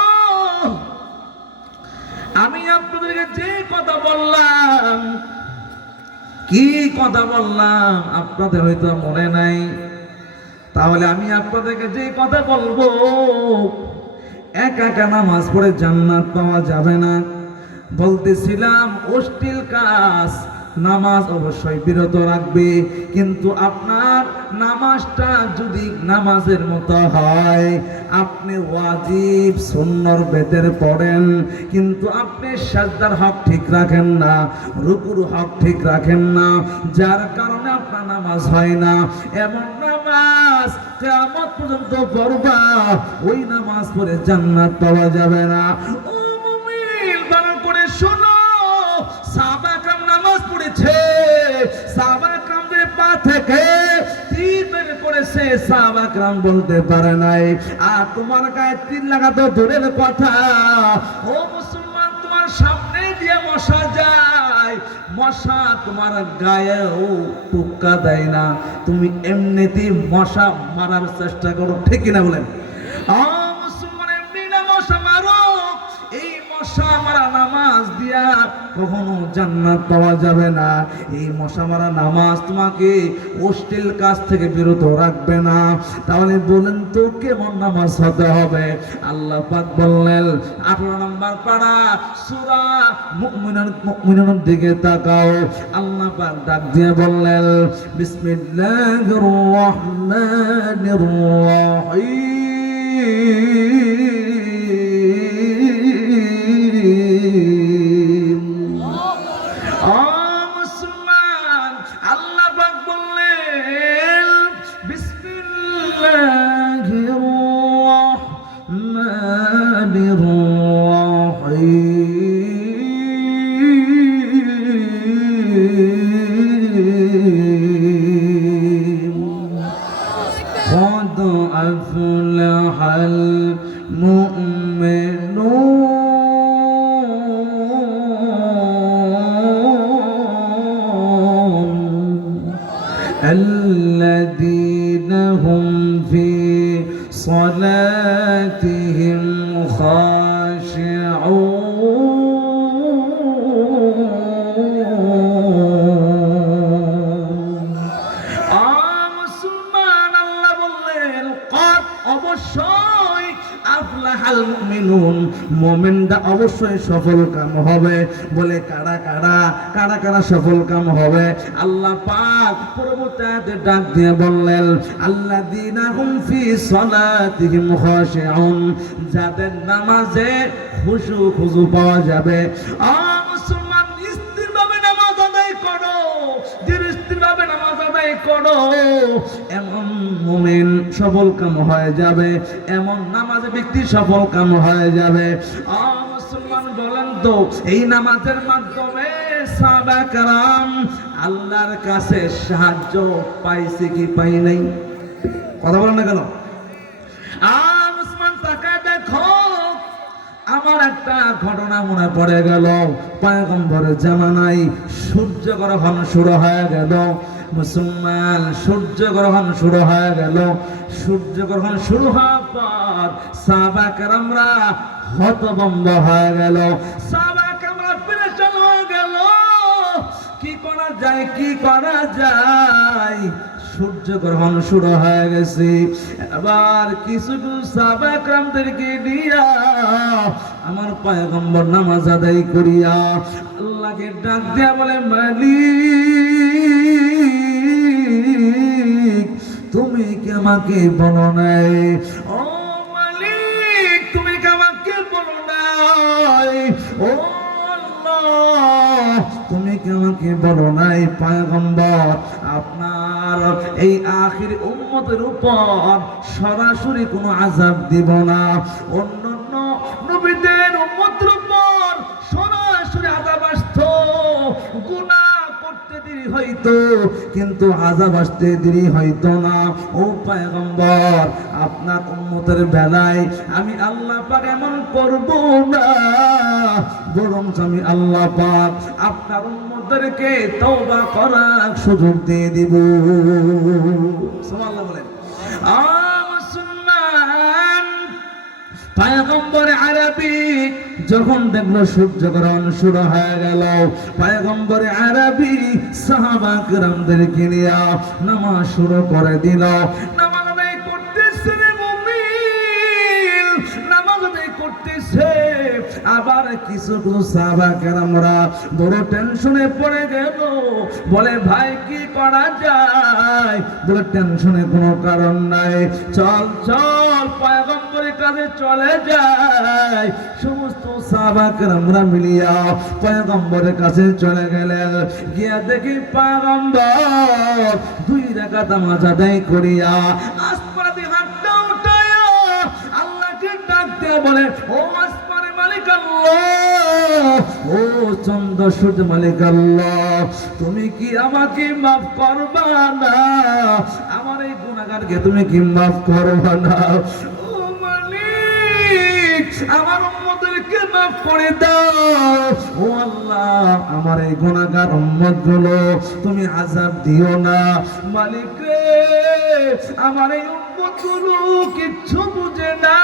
আমি আপনাদেরকে যে কথা বললাম, কি কথা বললাম আপনাদের হয়তো মনে নাই, তাহলে আমি আপনাদেরকে যে কথা বলবো, একা একা নামাজ পড়ে জান্নাত পাওয়া যাবে না। বলতেছিলাম অশ্লীল কাজ নামাজ অবশ্যই বিরত রাখবে, কিন্তু আপনার নামাজটা যদি নামাজের মতো হয়, আপনি ওয়াজিব সুন্নর ভেতরে পড়েন কিন্তু আপনি সাজদার হক ঠিক রাখেন না, রুকুর হক ঠিক রাখেন না, যার কারণে আপনার নামাজ হয় না, এমন নামাজ কিয়ামত পর্যন্ত পড়বা, ওই নামাজ পড়ে জান্নাত পাওয়া যাবে না। ও মুমিন, ভালো করে শোনো, সাহাবা کرام নামাজ পড়েছে, সাহাবা کرامদের পা থেকে তীর বের করেছে, সাহাবা کرام বলতে পারে নাই, আর তোমার গায়ে তীর লাগা তো দূরের কথা। ও মুসলমান, তোমার সামনে দিয়ে মশা যায়, মশা তোমার গায়েও টোকা দেয় না, তুমি এমনিতেই মশা মারার চেষ্টা করো, ঠিক কিনা বলেন? মুসলমান, এমনি না মশা মারো, এই মশা মারা নামাজ দিয়া কখনো জান্নাত পাওয়া যাবে না। এই মশা মারা নামাজ তোমাকে অশ্লীল কাজ থেকে বিরত রাখবে না। তাহলে বলেন তো কেমন নামাজ হতে হবে? আল্লাহ পাক বললেন 18 নম্বর পারা সূরা মুমিনুন দিকে তাকাও। আল্লাহ পাক ডাক দিয়ে বললেন বিসমিল্লাহির রহমানির রহিম। মুসলমান, আল্লাহ পাক বললেন বিসমিল্লাহির রহমানির রহিম। قد أفلح المؤمنون الذين هم في صلاتهم خاشعون। মুসলমান, আল্লাহ বললেন কত অবশ্যই আফলাহাল মুমিনুন, মুমিনরা অবশ্যই সফল কাম হবে। বলে কারা কারা কারা কারা সফল কাম হবে? আল্লাহ পাক পরবর্তীতে ডাক দিয়ে বললেন আল্লাযীনা হুম ফি সালাতিহিম খাশিউন, যাদের নামাজে খুশু খুজু পাওয়া যাবে। মুসলমান, স্থিরভাবে নামাজ আদায় করো, স্থিরভাবে নামাজ আদায় করো, এমন মুমিন সফল কাম হয়ে যাবে, এমন নামাজে ব্যক্তি সফল কাম হয়ে যাবে। মুসলমান, বলেন তো এই নামাজের মাধ্যমে সাহাবা কেরাম আল্লাহর কাছে সাহায্য পাইছে কি পাই নাই? কথা বলেন না কেন? মুসলমান, তাকায় দেখো, আমার একটা ঘটনা মনে পড়ে গেল। পয়গম্বরের জামানায় সূর্যগ্রহণ শুরু হয়ে গেল। মুসলমান, সূর্যগ্রহণ শুরু হয়ে গেল। সূর্যগ্রহণ শুরু হওয়ার পর সাহাবা কেরামরা হতভম্ব হয়ে গেল। সাহাবা কেরামরা পেরেশান হয়ে গেল, কি করা যায়, কি করা যায়? সূর্যগ্রহণ শুরু হয়ে গেছে। এবার কিছু সাহাবা কেরামদেরকে নিয়া আমার পয়গম্বর নামাজ আদায় করিয়া আল্লাহকে ডাক দিয়া বলে মালিক, তুমি কি আমাকে বলো নাই? ও মালিক, তুমি কি আমাকে বলো নাই? ও আল্লাহ, তুমি কি আমাকে বলো নাই পয়গম্বর আপনার এই আখির উম্মতের উপর সরাসরি কোনো আযাব দিব না? অন্যান্য নবীদের উম্মতের উপর সরাসরি আযাব আসতো, গুনাহ করতে দেরি হইতো কিন্তু আযাব আসতে দেরি হইতো না। ও পয়গম্বর, আপনার উম্মতের বেলায় আমি আল্লাহ পাক এমন করব না, বরং আমি আল্লাহ পাক আপনার উম্মতদেরকে তওবা করার সুযোগ দিয়ে দিব। সুবহানাল্লাহ বলেন। মুসলমান, পয়গম্বর আরবি যখন দেখলো সূর্যগ্রহণ শুরু হয়ে গেল, পয়গম্বর আরবি সাহাবা কেরামদেরকে নিয়ে নামাজ শুরু করে দিল। নামাজ আদায় করতেছে মুমিন, নামাজ আদায় করতেছে। আবার কিছু কিছু সাহাবা কেরামরা বড় টেনশনে পড়ে গেল। বলে ভাই কি করা যায়? বলে টেনশনে কোনো কারণ নাই, চল চল পয়গম্বরের কাছে চলে যায়। সমস্ত সাহাবা কেরামরা মিলিয়া পয়গম্বরের কাছে চলে গেলেন। গিয়া দেখি পয়গম্বর 2 রাকাত নামাজ আদায় করিয়া আসমান দিয়ে হাতটা উঠায়া আল্লাহকে ডাক দিয়ে বলে ও আসমানের মালিক আল্লাহ, ও চন্দ্র সূর্য মালিক আল্লাহ, তুমি কি আমাকে মাফ করবা না? আমার এই গুনাহগারকে তুমি কি মাফ করবা না? ও মালিক, আমার উম্মতদেরকে মাফ করে দাও। ও আল্লাহ, আমার এই গুনাহগার উম্মতগুলো তুমি আযাব দিও না। মালিক রে, আমার এই উম্মতগুলো কিচ্ছু বুঝে না,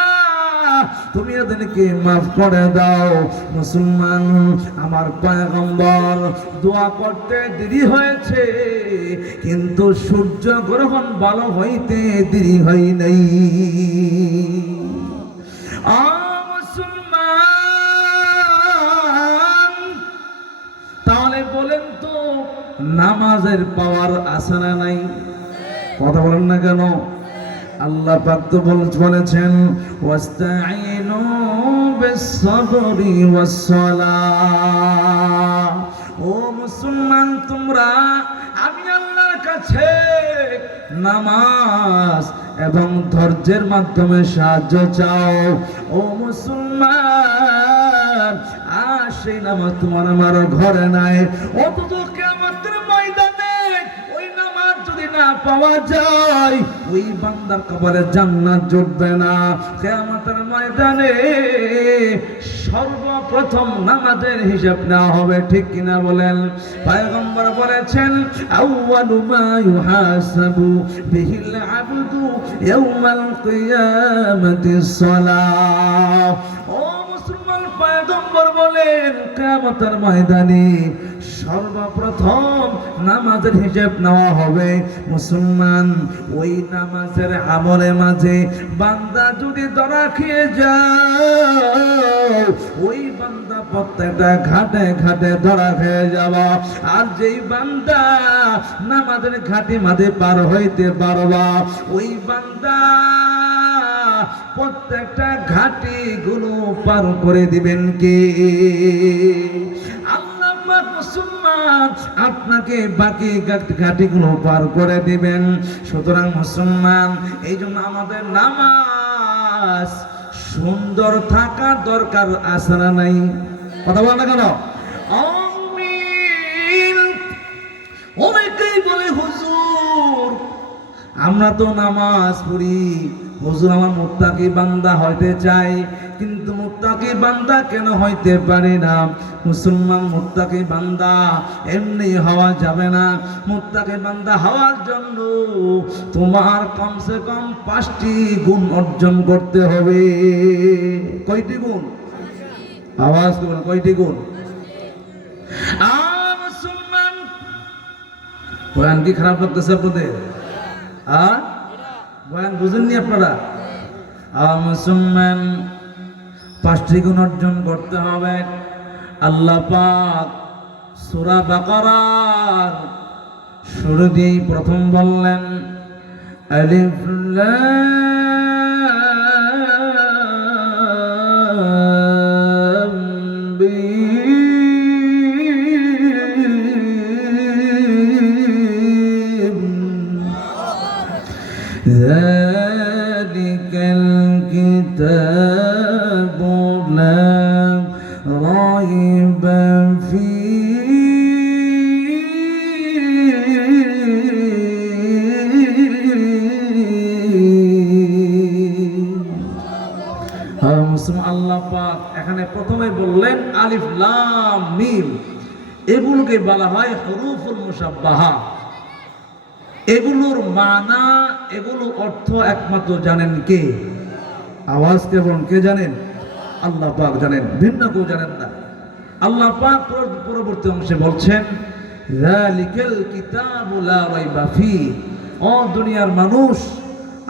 তুমি এদেরকে মাফ করে দাও। মুসলমান, আমার পয়গম্বর দোয়া করতে দেরি হয়েছে, কিন্তু সূর্য গ্রহণ ভালো হইতে দেরি হয় নাই। মুসলমান, তাহলে বলেন তো নামাজের পাওয়ার আছে না নাই? কথা বলেন না কেন? আল্লাহ পাক তো বলেছেন ওয়াস্তাঈনু বিস-সাবরি ওয়াস-সালাহ। ও মুসলমান, তোমরা আমি আল্লাহর কাছে নামাজ এবং ধৈর্যের মাধ্যমে সাহায্য চাও। ও মুসলমান, সেই নামাজ তোমার আমার ঘরে নাই, অথচ কিয়ামতের ময়দানে ওই নামাজ যদি না পাওয়া যায়, ওই বান্দার কবরে জান্নাত জুটবে না। কিয়ামতের ময়দানে সর্বপ্রথম নামাজের হিসাব নেওয়া হবে, ঠিক কিনা বলেন? পয়গম্বর বলেছেন আউয়ালু মা ইউহাসাবু বিহিল আবদু ইয়াউমাল কিয়ামাতিস সালাহ। ও মুসলমান, পয়গম্বর বলেন কিয়ামতের ময়দানে সর্বপ্রথম নামাজের হিসাব নেওয়া হবে। মুসলমান, ওই নামাজের আমলের মাঝে বান্দা যদি ধরা খেয়ে যায়, ওই বান্দা প্রত্যেকটা ঘাটে ঘাটে ধরা খেয়ে যাব। আর যেই বান্দা নামাজের ঘাটে মাঝে পার হইতে পারবা, ওই বান্দা প্রত্যেকটা ঘাটি গুলো পার করে দিবেন কে? আল্লাহ পাক মুসলমান আপনাকে বাকি ঘাটিগুলো পার করে দিবেন। সুতরাং মুসলমান, এই জন্য আমাদের নামাজ সুন্দর থাকার দরকার আছে না নাই? কথা বল না কেন? অনেকেই বলে হুজুর আমরা তো নামাজ পড়ি, হুজুর আমার মুত্তাকি বান্দা হইতে চাই, কিন্তু মুত্তাকি বান্দা কেন হইতে পারি না? মুসলমান, মুত্তাকি বান্দা এমনি হওয়া যাবে না। মুত্তাকি বান্দা হওয়ার জন্য তোমার কমসে কম 5টি গুণ অর্জন করতে হবে। কয়টি গুণ? আওয়াজ করুন, কয়টি গুণ? মুসলমান, বয়ান কি খারাপ লাগতেছে আপনাদের? বয়ান বুঝেননি আপনারা? মুসলমান, 5টি গুণ অর্জন করতে হবে। আল্লাহ পাক সূরা বাকারার শুরু দিয়েই প্রথম বললেন আলিফ লাম মিম যালিকাল কিতাবু লা রাইবা আল্লাহ পাক এখানে প্রথমে বললেন আলিফ লাম মিম, এগুলোকে বলা হয় হুরুফুল মুশাব্বাহা। এগুলোর মানা, এগুলোর অর্থ একমাত্র জানেন কে? আওয়াজ কেমন? কে জানেন? আল্লাহ পাক জানেন, ভিন্ন কেউ জানেন না। আল্লাহ পাক পরবর্তী অংশে বলছেন যালিকাল কিতাবু লা রাইবা ফি। ও দুনিয়ার মানুষ,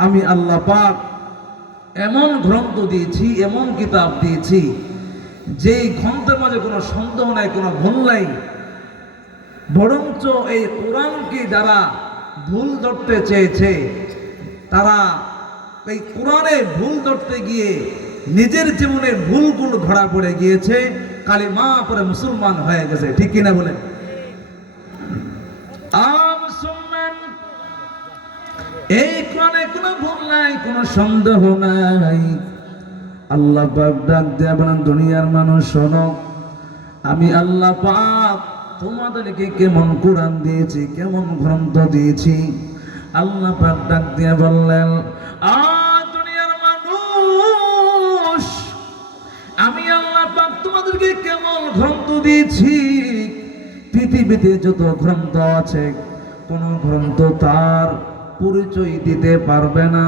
আমি আল্লাহ পাক এমন গ্রন্থ দিয়েছি, এমন কিতাব দিয়েছি, যেই গ্রন্থের মাঝে কোনো সন্দেহ নাই, কোনো ভুল নাই। বরঞ্চ এই কোরআনকে যারা ভুল ধরতে চেয়েছে, তারা এই কোরআনে ভুল ধরতে গিয়ে নিজের জীবনের ভুলগুলো ধরা পড়ে গিয়েছে, কালিমা পরে মুসলমান হয়ে গেছে, ঠিক কিনা বলেন? মুসলমান, এই কোরআনে কোনো ভুল নাই, কোনো সন্দেহ নাই। আল্লাহ পাক ডাক দিয়ে বলেন দুনিয়ার মানুষ শোনো, আমি আল্লাহ পাক তোমাদেরকে কেমন কোরআন দিয়েছি, কেমন গ্রন্থ দিয়েছি। আল্লাহ পাক ডাক দিয়ে বললেন দুনিয়ার মানুষ, আমি আল্লাহ পাক তোমাদেরকে কেমন গ্রন্থ দিয়েছি। পৃথিবীতে যত গ্রন্থ আছে, কোন গ্রন্থ তার পরিচয় দিতে পারবে না,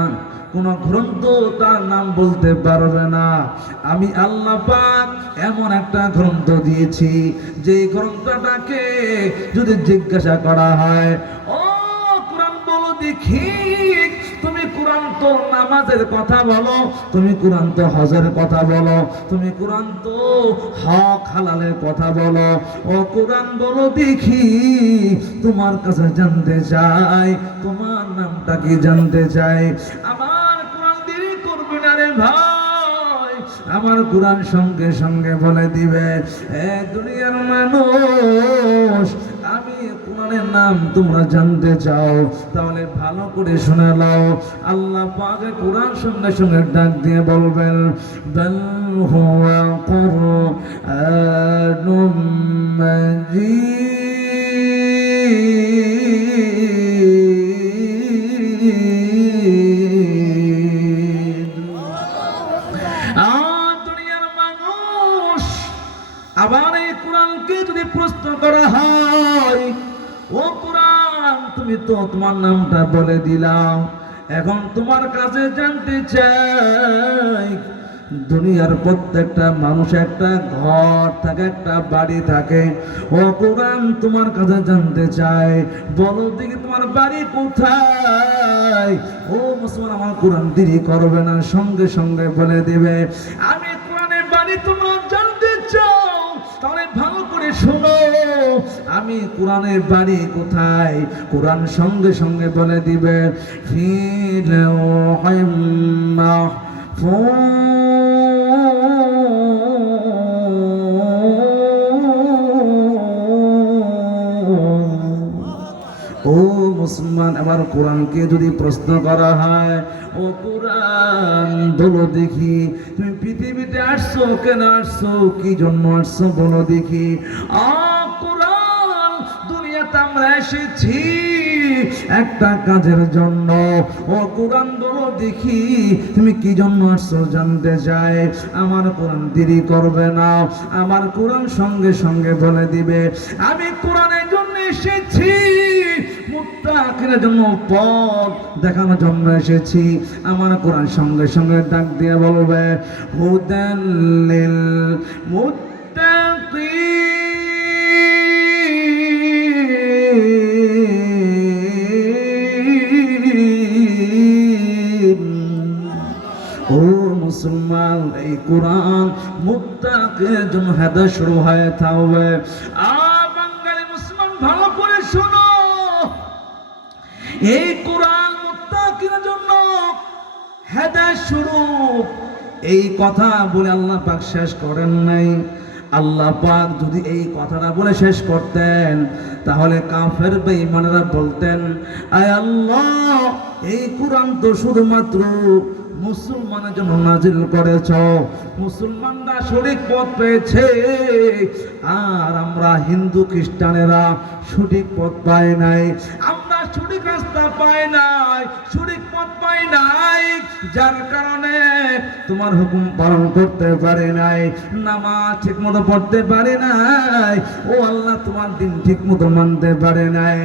কোন গ্রন্থ তার নাম বলতে পারবে না। আমি আল্লাহ পাক এমন একটা গ্রন্থ দিয়েছি, যে গ্রন্থটাকে যদি জিজ্ঞাসা করা হয়, ও কোরআন বলো দেখি, তুমি কোরআন তো নামাজের কথা বলো, তুমি কোরআন তো হজের কথা বলো, তুমি কোরআন তো হক হালালের কথা বলো, ও কোরআন বলো দেখি, তোমার কাছে জানতে চাই, তোমার নামটা কি জানতে চাই। আমার কোরআন দেরি করবে না রে ভাই, আমার কোরআন সঙ্গে সঙ্গে বলে দিবে, এ দুনিয়ার মানুষ, আমি কোরআনের নাম তোমরা জানতে চাও, তাহলে ভালো করে শুনে নাও। আল্লাহ পাক কোরআন সঙ্গে সঙ্গে ডাক দিয়ে বলবেন, বাল হুয়া কুরআনুম মাজিদ। দুনিয়ার মানুষ, আবার এই কোরআনকে যদি প্রশ্ন করা হয়, ও কোরআন তুমি তো তোমার নামটা বলে দিলাম, এখন তোমার কাছে জানতে চাই, দুনিয়ার প্রত্যেকটা মানুষ একটা ঘর থাকে, একটা বাড়ি থাকে, ও কোরআন তোমার কাছে জানতে চায়, বলো দেখি তোমার বাড়ি কোথায়। ও মুসলমান, আমার কোরআন দেরি করবে না, সঙ্গে সঙ্গে বলে দিবে, আমি কোরআনের বাড়ি তোমরা জানতে চাও, তাহলে ভালো করে শোনো, আমি কোরআনের বাড়ি কোথায়। কোরআন সঙ্গে সঙ্গে বলে দিবে, ফি লাওহিম মাহফুজ। ও মুসলমান, আবার কোরআনকে যদি প্রশ্ন করা হয়, ও কোরআন বলো দেখি, তুমি পৃথিবীতে আসছো কেন আসছো, কি জন্য আসছো বলো দেখি। কোরআন, দুনিয়াতে আমরা এসেছি একটা কাজের জন্য, ও কোরআন বলো দেখি, তুমি কি জন্য আসছো জানতে চাই। আমার কোরআন দেরি করবে না, আমার কোরআন সঙ্গে সঙ্গে বলে দিবে, আমি কোরআনের জন্য এসেছি, মুত্তাকিনের জন্য পথ দেখানোর জন্য এসেছি। আমার কোরআন সঙ্গে সঙ্গে ডাক দিয়ে বলবে, হুদাল লিল মুত্তাকিন। ও মুসলমান, এই কোরআন মুত্তাকিনের জন্য হেদায়েত শুরু হয়ে থাকবে। বাঙালি মুসলমান ভালো করে শোনো, এই কোরআন মুত্তাকিনের জন্য হেদায়েত স্বরূপ। এই কথা বলে আল্লাহ পাক শেষ করেন নাই। আল্লাহ পাক যদি এই কথাটা বলে শেষ করতেন, তাহলে কাফের বেঈমানরা বলতেন, আয় আল্লাহ, এই কোরআন তো শুধুমাত্র মুসলমানের জন্য নাজিল করেছ, মুসলমানরা সঠিক পথ পেয়েছে, আর আমরা হিন্দু খ্রিস্টানেরা সঠিক পথ পাই নাই, আমরা সঠিক রাস্তা পাই নাই, সঠিক পথ পাই নাই, যার কারণে তোমার হুকুম পালন করতে পারি নাই, নামাজ ঠিক মতো পড়তে পারি নাই, ও আল্লাহ তোমার দিন ঠিক মতো মানতে পারে নাই।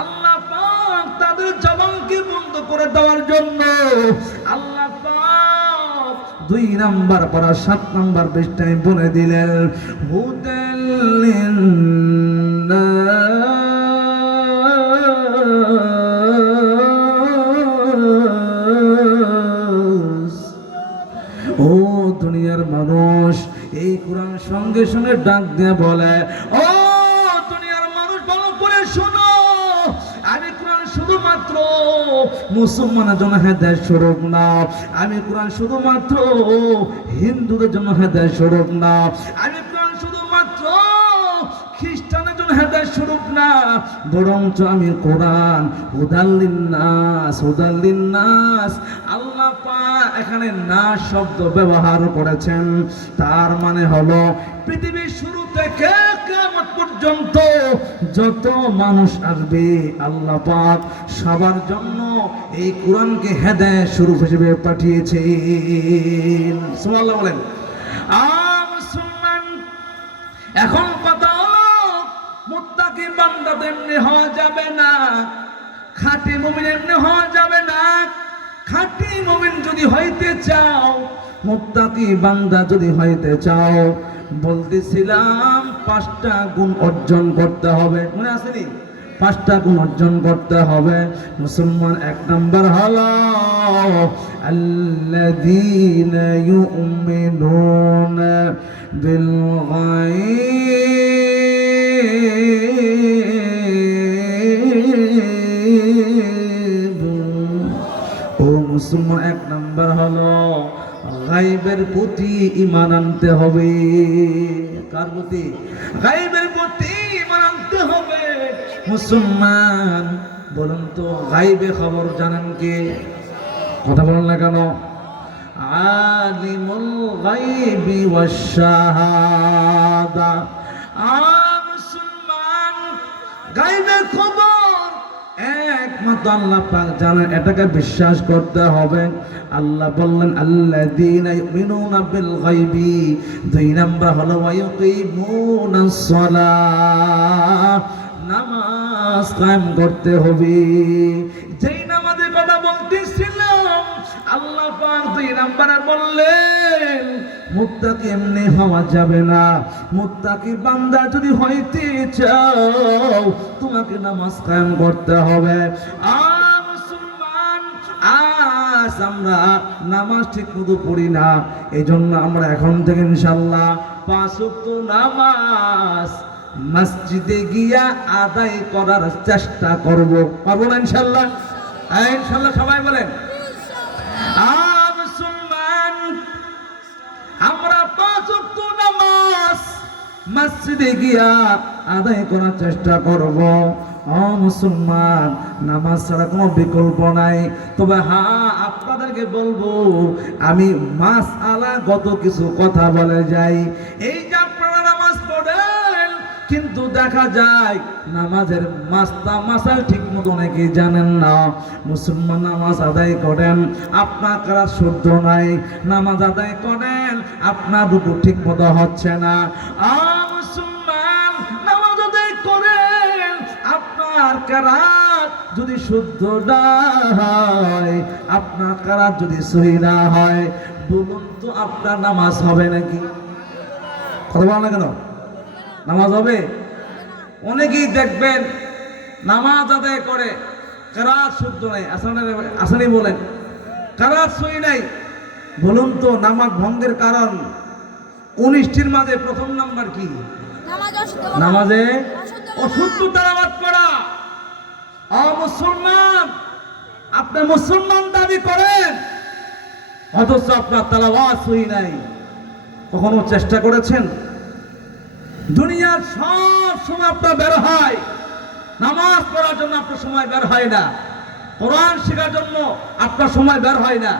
আল্লাহ পাক তাদের জবানকে বন্ধ করে দেওয়ার জন্য আল্লাহ পাক 2 নাম্বার পারা 7 নাম্বার পৃষ্ঠায় বলে দিলেন, হুদাল লিন্নাস। ও দুনিয়ার মানুষ, এই কোরআন সঙ্গে সঙ্গে ডাক দিয়ে বলে, ও দুনিয়ার মানুষ ভালো করে শোনো, আমি কোরআন শুধুমাত্র মুসলমানের জন্য হেদায়েত স্বরূপ না, আমি কোরআন শুধুমাত্র হিন্দুদের জন্য হেদায়েত স্বরূপ না, আমি কোরআন শুধুমাত্র খ্রিস্টানের জন্য হেদায়েত স্বরূপ না, বরঞ্চ আমি কোরআন হুদাল লিন্নাস, হুদাল লিন্নাস। আল্লাহ পাক এখানে নাস শব্দ ব্যবহার করেছেন, তার মানে হলো পৃথিবীর শুরু থেকে কিয়ামত পর্যন্ত যত মানুষ আসবে, আল্লাহ পাক সবার জন্য এই কোরআনকে হেদায়েত স্বরূপ হিসেবে পাঠিয়েছেন। সুবহানাল্লাহ বলেন। মুসলমান, এখন কথা হলো মুত্তাকি বান্দা তেমনি হওয়া যাবে না, খাঁটি মুমিন এমনি হওয়া যাবে না। খাঁটি মুমিন যদি হইতে চাও, মুত্তাকি বান্দা যদি হইতে চাও, বলতেছিলাম 5টা গুণ অর্জন করতে হবে। মনে আছে নি? 5টা গুণ অর্জন করতে হবে। মুসলমান 1 নাম্বার হলো আল্লাযীনা ইউমিনুনা বিল গায়ব। ও মুসলমান 1 নাম্বার হলো গায়বের প্রতি ঈমান আনতে হবে। কার প্রতি? গায়বের প্রতি ঈমান আনতে হবে। মুসলমান বলুন তো, গায়বে খবর জানেন কে? কথা বলেন না কেন? আলিমুল গায়বি ওয়াশ শাহাদা। মুসলমান, গায়বের খবর একমাত্র আল্লাহ পাক জানেন, এটাকে বিশ্বাস করতে হবে। আল্লাহ বললেন আল্লাযীনা ইউমিনুনা বিল গায়বি। 2 নাম্বার হলো ওয়া ইয়াকিমুনাস সালাহ, নামাজ কায়েম করতে হবে। যেই নামাজের কথা বলতেছিলাম, আল্লাহ পাক 2 নাম্বারে বললেন মুত্তাকি এমনি হওয়া যাবে না। মুত্তাকি বান্দা যদি হইতে চাও, তোমাকে নামাজ কায়েম করতে হবে। মুসলমান, আজ আমরা নামাজ ঠিক মতো পড়ি না। এই জন্য আমরা এখন থেকে ইনশাআল্লাহ 5 ওয়াক্ত নামাজ মসজিদে গিয়া আদায় করার চেষ্টা করব। পারবো না ইনশাআল্লাহ? ইনশাআল্লাহ সবাই বলেন। মুসলমান, আমরা 5 ওয়াক্ত নামাজ মসজিদে গিয়া আদায় করার চেষ্টা করব। মুসলমান, নামাজ ছাড়া কোনো বিকল্প নাই। তবে হ্যাঁ, আপনাদেরকে বলবো, আমি মাসআলাগত কিছু কথা বলে যাই। এই যে আপনারা নামাজ পড়েন, কিন্তু দেখা যায় নামাজের মাসাল ঠিক মতো অনেকে জানেন না। মুসলমান নামাজ আদায় করেন, আপনার কারা শুদ্ধ নাই। নামাজ আদায় করেন, আপনার রুকু ঠিক মতো হচ্ছে না। মুসলমান, নামাজ আদায় করেন, আপনার কারাত যদি শুদ্ধ না হয়, আপনার কারাত যদি সহি না হয়, বলুন তো আপনার নামাজ হবে নাকি? কথা বলেন না কেন? নামাজ হবে? অনেকেই দেখবেন নামাজ আদায় করে, কারাত শুদ্ধ নাই। আসলে বলেন কারাত সহি নাই। বলুন তো নামাজ ভঙ্গের কারণ 19টির মাঝে প্রথম নাম্বার কি? নামাজে অশুদ্ধ তেলাওয়াত করা। মুসলমান, আপনি মুসলমান দাবি করেন, অথচ আপনার তেলাওয়াত সহি নাই। কখনো চেষ্টা করেছেন? দুনিয়ার সব সময় আপনার বের হয়, নামাজ পড়ার জন্য আপনার সময় বের হয় না। কোরআন শেখার জন্য আপনার সময় বের হয় না।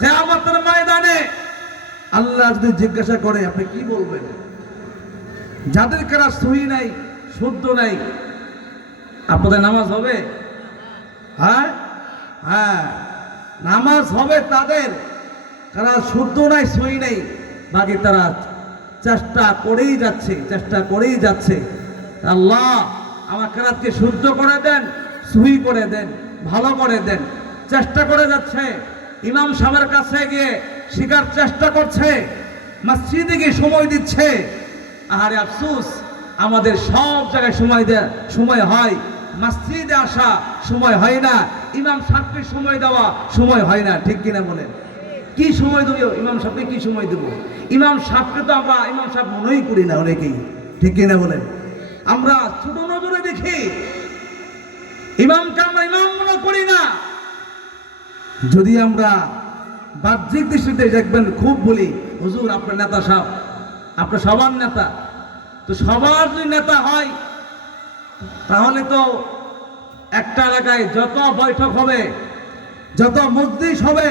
কিয়ামতের ময়দানে আল্লাহ যদি জিজ্ঞাসা করে, আপনি কি বলবেন? যাদের কারা সহি নাই, শুদ্ধ নাই, আপনাদের নামাজ হবে? হ্যাঁ, নামাজ হবে তাদের কারা শুদ্ধ নাই, সহি নাই। বাকি তারা চেষ্টা করেই যাচ্ছে। আল্লাহ আমার কেরাতকে শুদ্ধ করে দেন, সহি করে দেন, ভালো করে দেন। চেষ্টা করে যাচ্ছে, ইমাম সাহেবের কাছে গিয়ে শিখার চেষ্টা করছে, মসজিদে গিয়ে সময় দিচ্ছে। আহারে আফসোস, আমাদের সব জায়গায় সময় হয়, মসজিদে আসা সময় হয় না, ইমাম সাহেবকে সময় দেওয়া সময় হয় না। ঠিক কিনা বলেন? কি সময় দেবো ইমাম সাহেবকে? কি সময় দেবো? ইমাম সাহেবকে তো আমরা ইমাম সাহেব মনেই করি না অনেকেই। ঠিক কিনা বলেন? আমরা ছোট নজরে দেখি, ইমামকে আমরা ইমাম মনে করি না। যদি আমরা বাহ্যিক দৃষ্টিতে দেখবেন, খুব বলি হুজুর আপনার নেতা সাহেব, আপনার সবার নেতা। তো সবার যদি নেতা হয়, তাহলে তো একটা এলাকায় যত বৈঠক হবে, যত মজলিস হবে,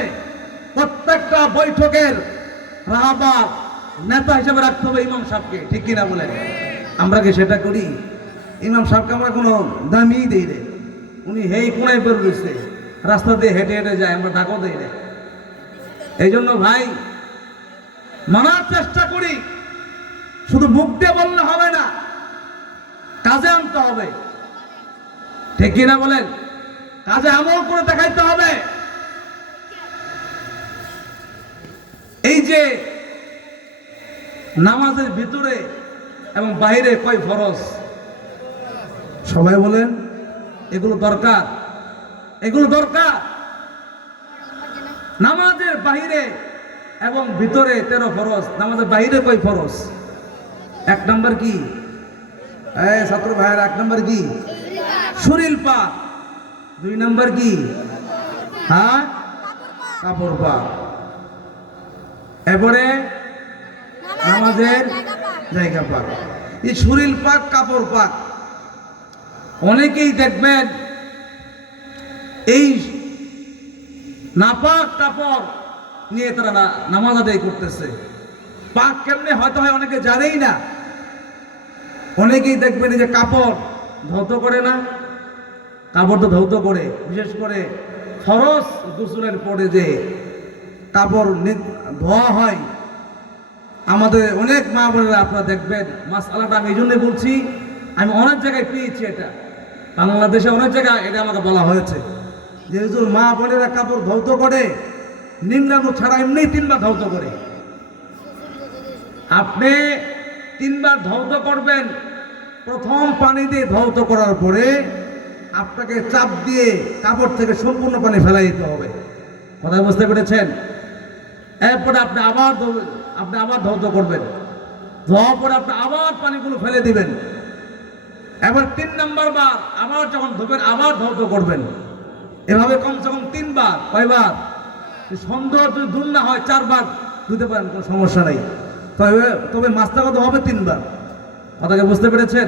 প্রত্যেকটা বৈঠকের রাহবার নেতা হিসেবে রাখতে হবে ইমাম সাহেবকে। ঠিক কিনা বলেন? আমরা কি সেটা করি? ইমাম সাহেবকে আমরা কোনো দামই দিই রে। উনি হেই কোনায় বের রয়েছে, রাস্তা দিয়ে হেঁটে হেঁটে যায়, আমরা ডাকও দিই রে। এই জন্য ভাই, মানার চেষ্টা করি। শুধু মুখ দিয়ে বললে হবে না, কাজে আনতে হবে। ঠিক কিনা বলেন? কাজে আমল করে দেখাইতে হবে। এই যে নামাজের ভিতরে এবং বাইরে কয় ফরজ, সবাই বলেন এগুলো দরকার, এগুলো দরকার। নামাজের বাইরে এবং ভিতরে 13 ফরজ। নামাজের বাইরে কয় ফরজ? 1 নম্বর কি? ছাত্র ভাইয়ের 1 নম্বর কি? শরীর পাক। 2 নম্বর কি? হ্যাঁ, কাপড় পাক। এরপরে নামাজের জায়গা পাক। এই শরীর পাক, কাপড় পাক। অনেকেই দেখবেন এই নাপাক কাপড় নিয়ে তারা নামাজ আদায় করতেছে। পাক কেমনে হয়তো হয় অনেকে জানেই না। অনেকেই দেখবেন এই যে কাপড় ধৌত করে না, কাপড় তো ধৌত করে, বিশেষ করে ফরজ গোসলের পরে যে কাপড় ধোয়া হয়, আমাদের অনেক মা বোনেরা আপনারা দেখবেন। মাসআলাটা আমি এই জন্যই বলছি, আমি অনেক জায়গায় পেয়েছি এটা, বাংলাদেশে অনেক জায়গায় এটা আমাকে বলা হয়েছে যে হুজুর মা বোনেরা কাপড় ধৌত করে, নিংড়ানো ছাড়া এমনি 3 বার ধৌত করে। আপনি 3 বার ধৌত করবেন। প্রথম পানি দিয়ে ধৌত করার পরে আপনাকে চাপ দিয়ে কাপড় থেকে সম্পূর্ণ পানি ফেলাই দিতে হবে। কথা বুঝতে পেরেছেন? এরপরে আপনি আবার ধৌত করবেন। ধোয়ার পরে আপনি আবার পানিগুলো ফেলে দিবেন। এবার 3 নম্বর বার আবার যখন ধোবেন আবার ধৌত করবেন। এভাবে কমসে কম 3 বার। কয়বার? সন্দেহ যদি দূর না হয় 4 বার ধুতে পারেন, কোনো সমস্যা নেই। তবে মাছটা কত হবে? 3 বার। কথাকে বুঝতে পেরেছেন?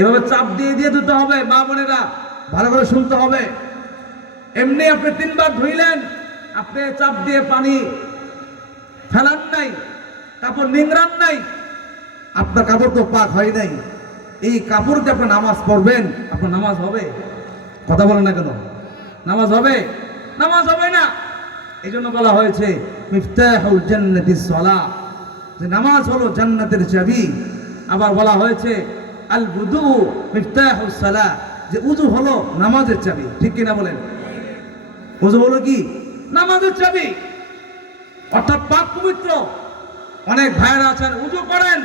এভাবে চাপ দিয়ে দিয়ে ধুতে হবে। মা বোনেরা ভালো করে শুনতে হবে। এমনি আপনি 3 বার ধুইলেন, আপনি চাপ দিয়ে পানি ফেলান নাই, কাপড় নিংড়ান নাই, আপনার কাপড় তো পাক হয় নাই। এই কাপড় দিয়ে আপনি নামাজ পড়বেন, আপনার নামাজ হবে? কথা বলেন না কেন? নামাজ হবে? নামাজ হবে না। এই জন্য বলা হয়েছে মিফতাহুল জান্নাতিস সালাহ, যে নামাজ হলো জান্নাতের চাবি। আবার বলা হয়েছে আল বুদু মিফতাহুস সালাহ, যে উযু হলো নামাজের চাবি। ঠিক কিনা বলেন? উযু হলো কি? নামাজের চাবি, অর্থাৎ পাক পবিত্র। অনেক ভাইরা আছেন উযু করেন,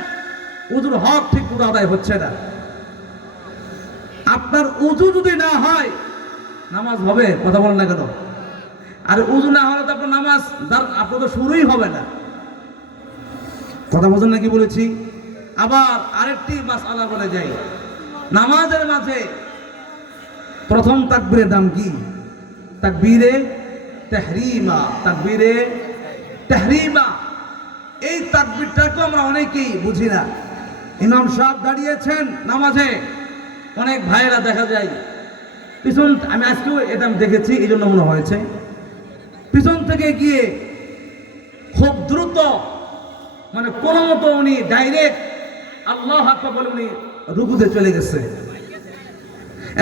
উযুর হক ঠিক মতো আদায় হচ্ছে না। আপনার উযু যদি না হয় নামাজ হবে? কথা বলেন না কেন? আর উযু না হলে তো আপনার নামাজ আপনার তো শুরুই হবে না। কথা বোঝেন না কি বলেছি? আবার আরেকটি মাসআলা বলে যাই, নামাজের মাঝে প্রথম তাকবীরের দাম কি? তাকবীরে তাহরিমা। তাকবীরে তাহরিমা, এই তাকবীরটাকে আমরা অনেকেই বুঝি না। ইমাম সাহেব দাঁড়িয়েছেন নামাজে, অনেক ভাইয়েরা দেখা যায় পিছন, আমি আজকেও এটা দেখেছি, এই জন্য মনে হয়েছে, পিছন থেকে গিয়ে খুব দ্রুত, মানে কোনো মতো উনি ডাইরেক্ট আল্লাহু আকবার বলে উনি রুকুতে চলে গেছে।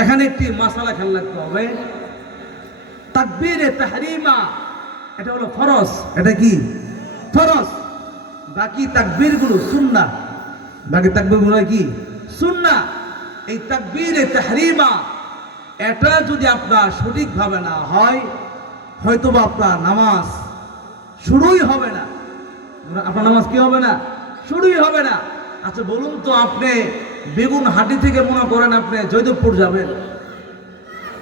এখানে একটি মাসালা খেয়াল রাখতে হবে। তাকবীরে তাহরিমা এটা হলো ফরজ। এটা কি? ফরজ। বাকি তাকবীরগুলো সুন্নাহ। বাকি তাকবীরগুলো কি? সুন্নাহ। এই তাকবীরে তাহরিমা এটা যদি আপনার সঠিকভাবে না হয়, হয়তোবা আপনার নামাজ শুরুই হবে না। আপনার নামাজ কি হবে না? শুরুই হবে না। আচ্ছা বলুন তো, আপনি বেগুনহাটি থেকে মনে করেন আপনি জয়দেবপুর যাবেন,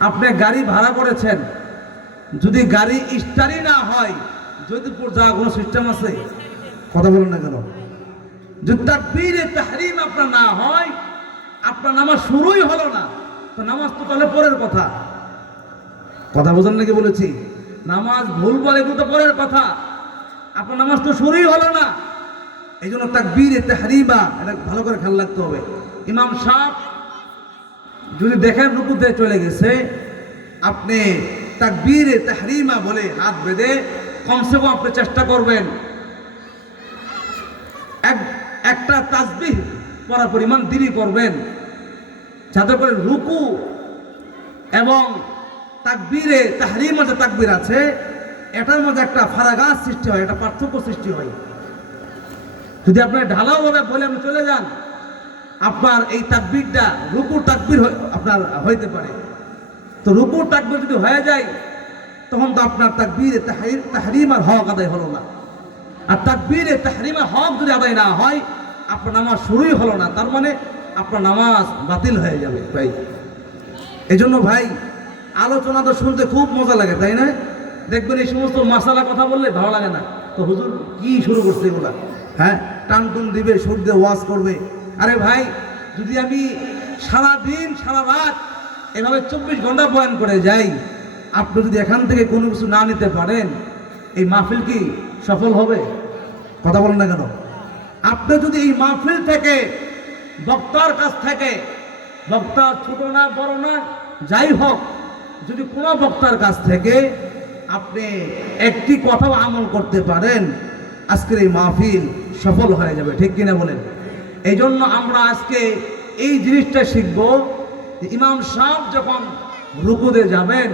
আপনি গাড়ি ভাড়া করেছেন, যদি গাড়ি স্টার্টই না হয় জয়দেবপুর যাওয়ার কোনো সিস্টেম আছে? কথা বলুন না কেন? যদি তাকবীরে তাহরিম আপনার না হয়, আপনার নামাজ শুরুই হলো না, তো নামাজ তো তাহলে পরের কথা। কথা বোঝেন নাকি বলেছি? নামাজ ভুল বলে কিন্তু পরের কথা, আপনার নামাজ তো শুরুই হলো না। এই জন্য তাকবীরে তাহরিমা এটা ভালো করে খেয়াল রাখতে হবে। ইমাম সাহেব যদি দেখেন রুকুতে চলে গেছে, আপনি তাকবীরে তাহরিমা বলে হাত বেঁধে কমসে কম আপনি চেষ্টা করবেন একটা তাসবিহ পড়ার পরিমাণ দেরি করবেন, যাতে করে রুকু এবং তাকবীরে তাহরিমা যে তাকবীর আছে এটার মধ্যে একটা ফারাগাত সৃষ্টি হয়, একটা পার্থক্য সৃষ্টি হয়। যদি আপনার ঢালাও ভাবে বলে আপনি চলে যান, আপনার এই তাকবীরটা রুকুর তাকবীর আপনার হইতে পারে। তো রুকু তাকবীর যদি হয়ে যায় তখন তো আপনার তাকবীরে তাহরিম আর হক আদায় হলো না। আর তাকবীরে তাহরিমে হক যদি আদায় না হয় আপনার নামাজ শুরুই হলো না, তার মানে আপনার নামাজ বাতিল হয়ে যাবে ভাই। এই জন্য ভাই আলোচনা তো শুনতে খুব মজা লাগে, তাই না? দেখবেন এই সমস্ত মাসালা কথা বললে ভালো লাগে না, তো হুজুর কি শুরু করছে এগুলা, হ্যাঁ টান টুন দিবে, সুর দিয়ে ওয়াজ করবে। আরে ভাই যদি আমি সারাদিন সারা রাত এভাবে 24 ঘন্টা বয়ান করে যাই, আপনি যদি এখান থেকে কোনো কিছু না নিতে পারেন এই মাহফিল কি সফল হবে? কথা বলেন না কেন? আপনি যদি এই মাহফিল থেকে বক্তার কাছ থেকে, বক্তা ছোট না বড় না যাই হোক, যদি কোনো বক্তার কাছ থেকে আপনি একটি কথাও আমল করতে পারেন, আজকের এই মাহফিল সফল হয়ে যাবে, ঠিক কিনা বলেন? এই জন্য আমরা আজকে এই জিনিসটা শিখব যে ইমাম সাহেব যখন রুকুতে যাবেন,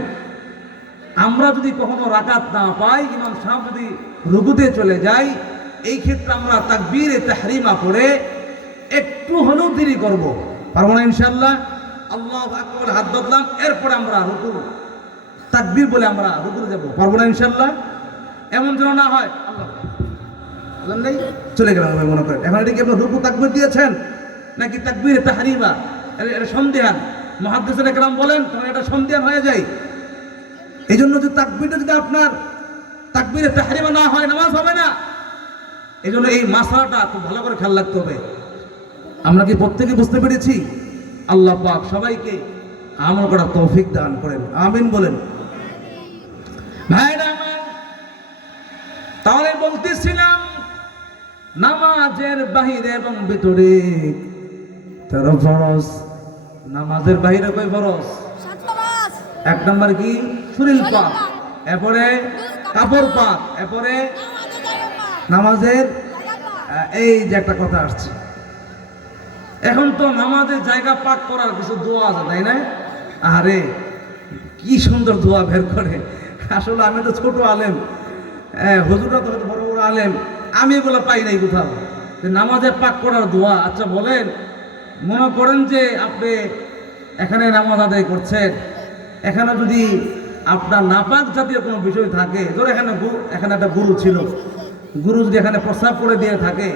আমরা যদি কখনো রাকাত না পাই, ইমাম সাহেব যদি রুকুতে চলে যাই, এই ক্ষেত্রে আমরা তাকবীরে তাহরিমা করে একটু হলেও দেরি করব, পারবো না ইনশাআল্লাহ? আল্লাহু আকবার হাত বদলাম, এরপরে আমরা রুকু তাকবীর বলে আমরা রুকুতে যাব, পারবো না ইনশাআল্লাহ? এমন যেন না হয় আল্লাহ নেই চলে গেলাম মনে করেন। এখন এটা কি আপনার রুকু তাকবীর দিয়েছেন নাকি তাকবীরে তাহরিমা? এটা সন্দেহান। মুহাদ্দিসিনে কেরাম বলেন তখন এটা সন্দেহান হয়ে যায়। এই জন্য যে তাকবীরটা যদি আপনার তাকবীরে তাহরিমা না হয় নামাজ হবে না। এই জন্য এই মাসালাটা খুব ভালো করে খেয়াল রাখতে হবে। আমরা কি প্রত্যেকে বুঝতে পেরেছি? আল্লাহ পাক সবাইকে আমল করার তৌফিক দান করেন, আমিন বলেন। ভাইরা আমার, তাহলে বলতেছিলাম নামাজের বাহিরে এবং ভিতরে 13 ফরজ। নামাজের বাহিরে কয় ফরজ? 1 নাম্বার কি? শরীর পাক, এরপরে কাপড় পাক, এরপরে নামাজের এই যে একটা কথা আসছে, এখন তো নামাজের জায়গা পাক করার কিছু দোয়া আছে, তাই না? আরে কি সুন্দর দোয়া বের করে। আসলে আমি তো ছোট আলেম, হুজুররা তো বড় বড় আলেম, আমি এগুলো পাই নাই কোথাও যে নামাজে পাক করার দোয়া। আচ্ছা বলেন, মনে করেন যে আপনি এখানে নামাজ আদায় করছেন, এখানে যদি আপনার নাপাক জাতীয় কোনো বিষয় থাকে, ধরো এখানে একটা গুরু ছিল, গুরু যদি এখানে প্রস্রাব করে দিয়ে থাকে,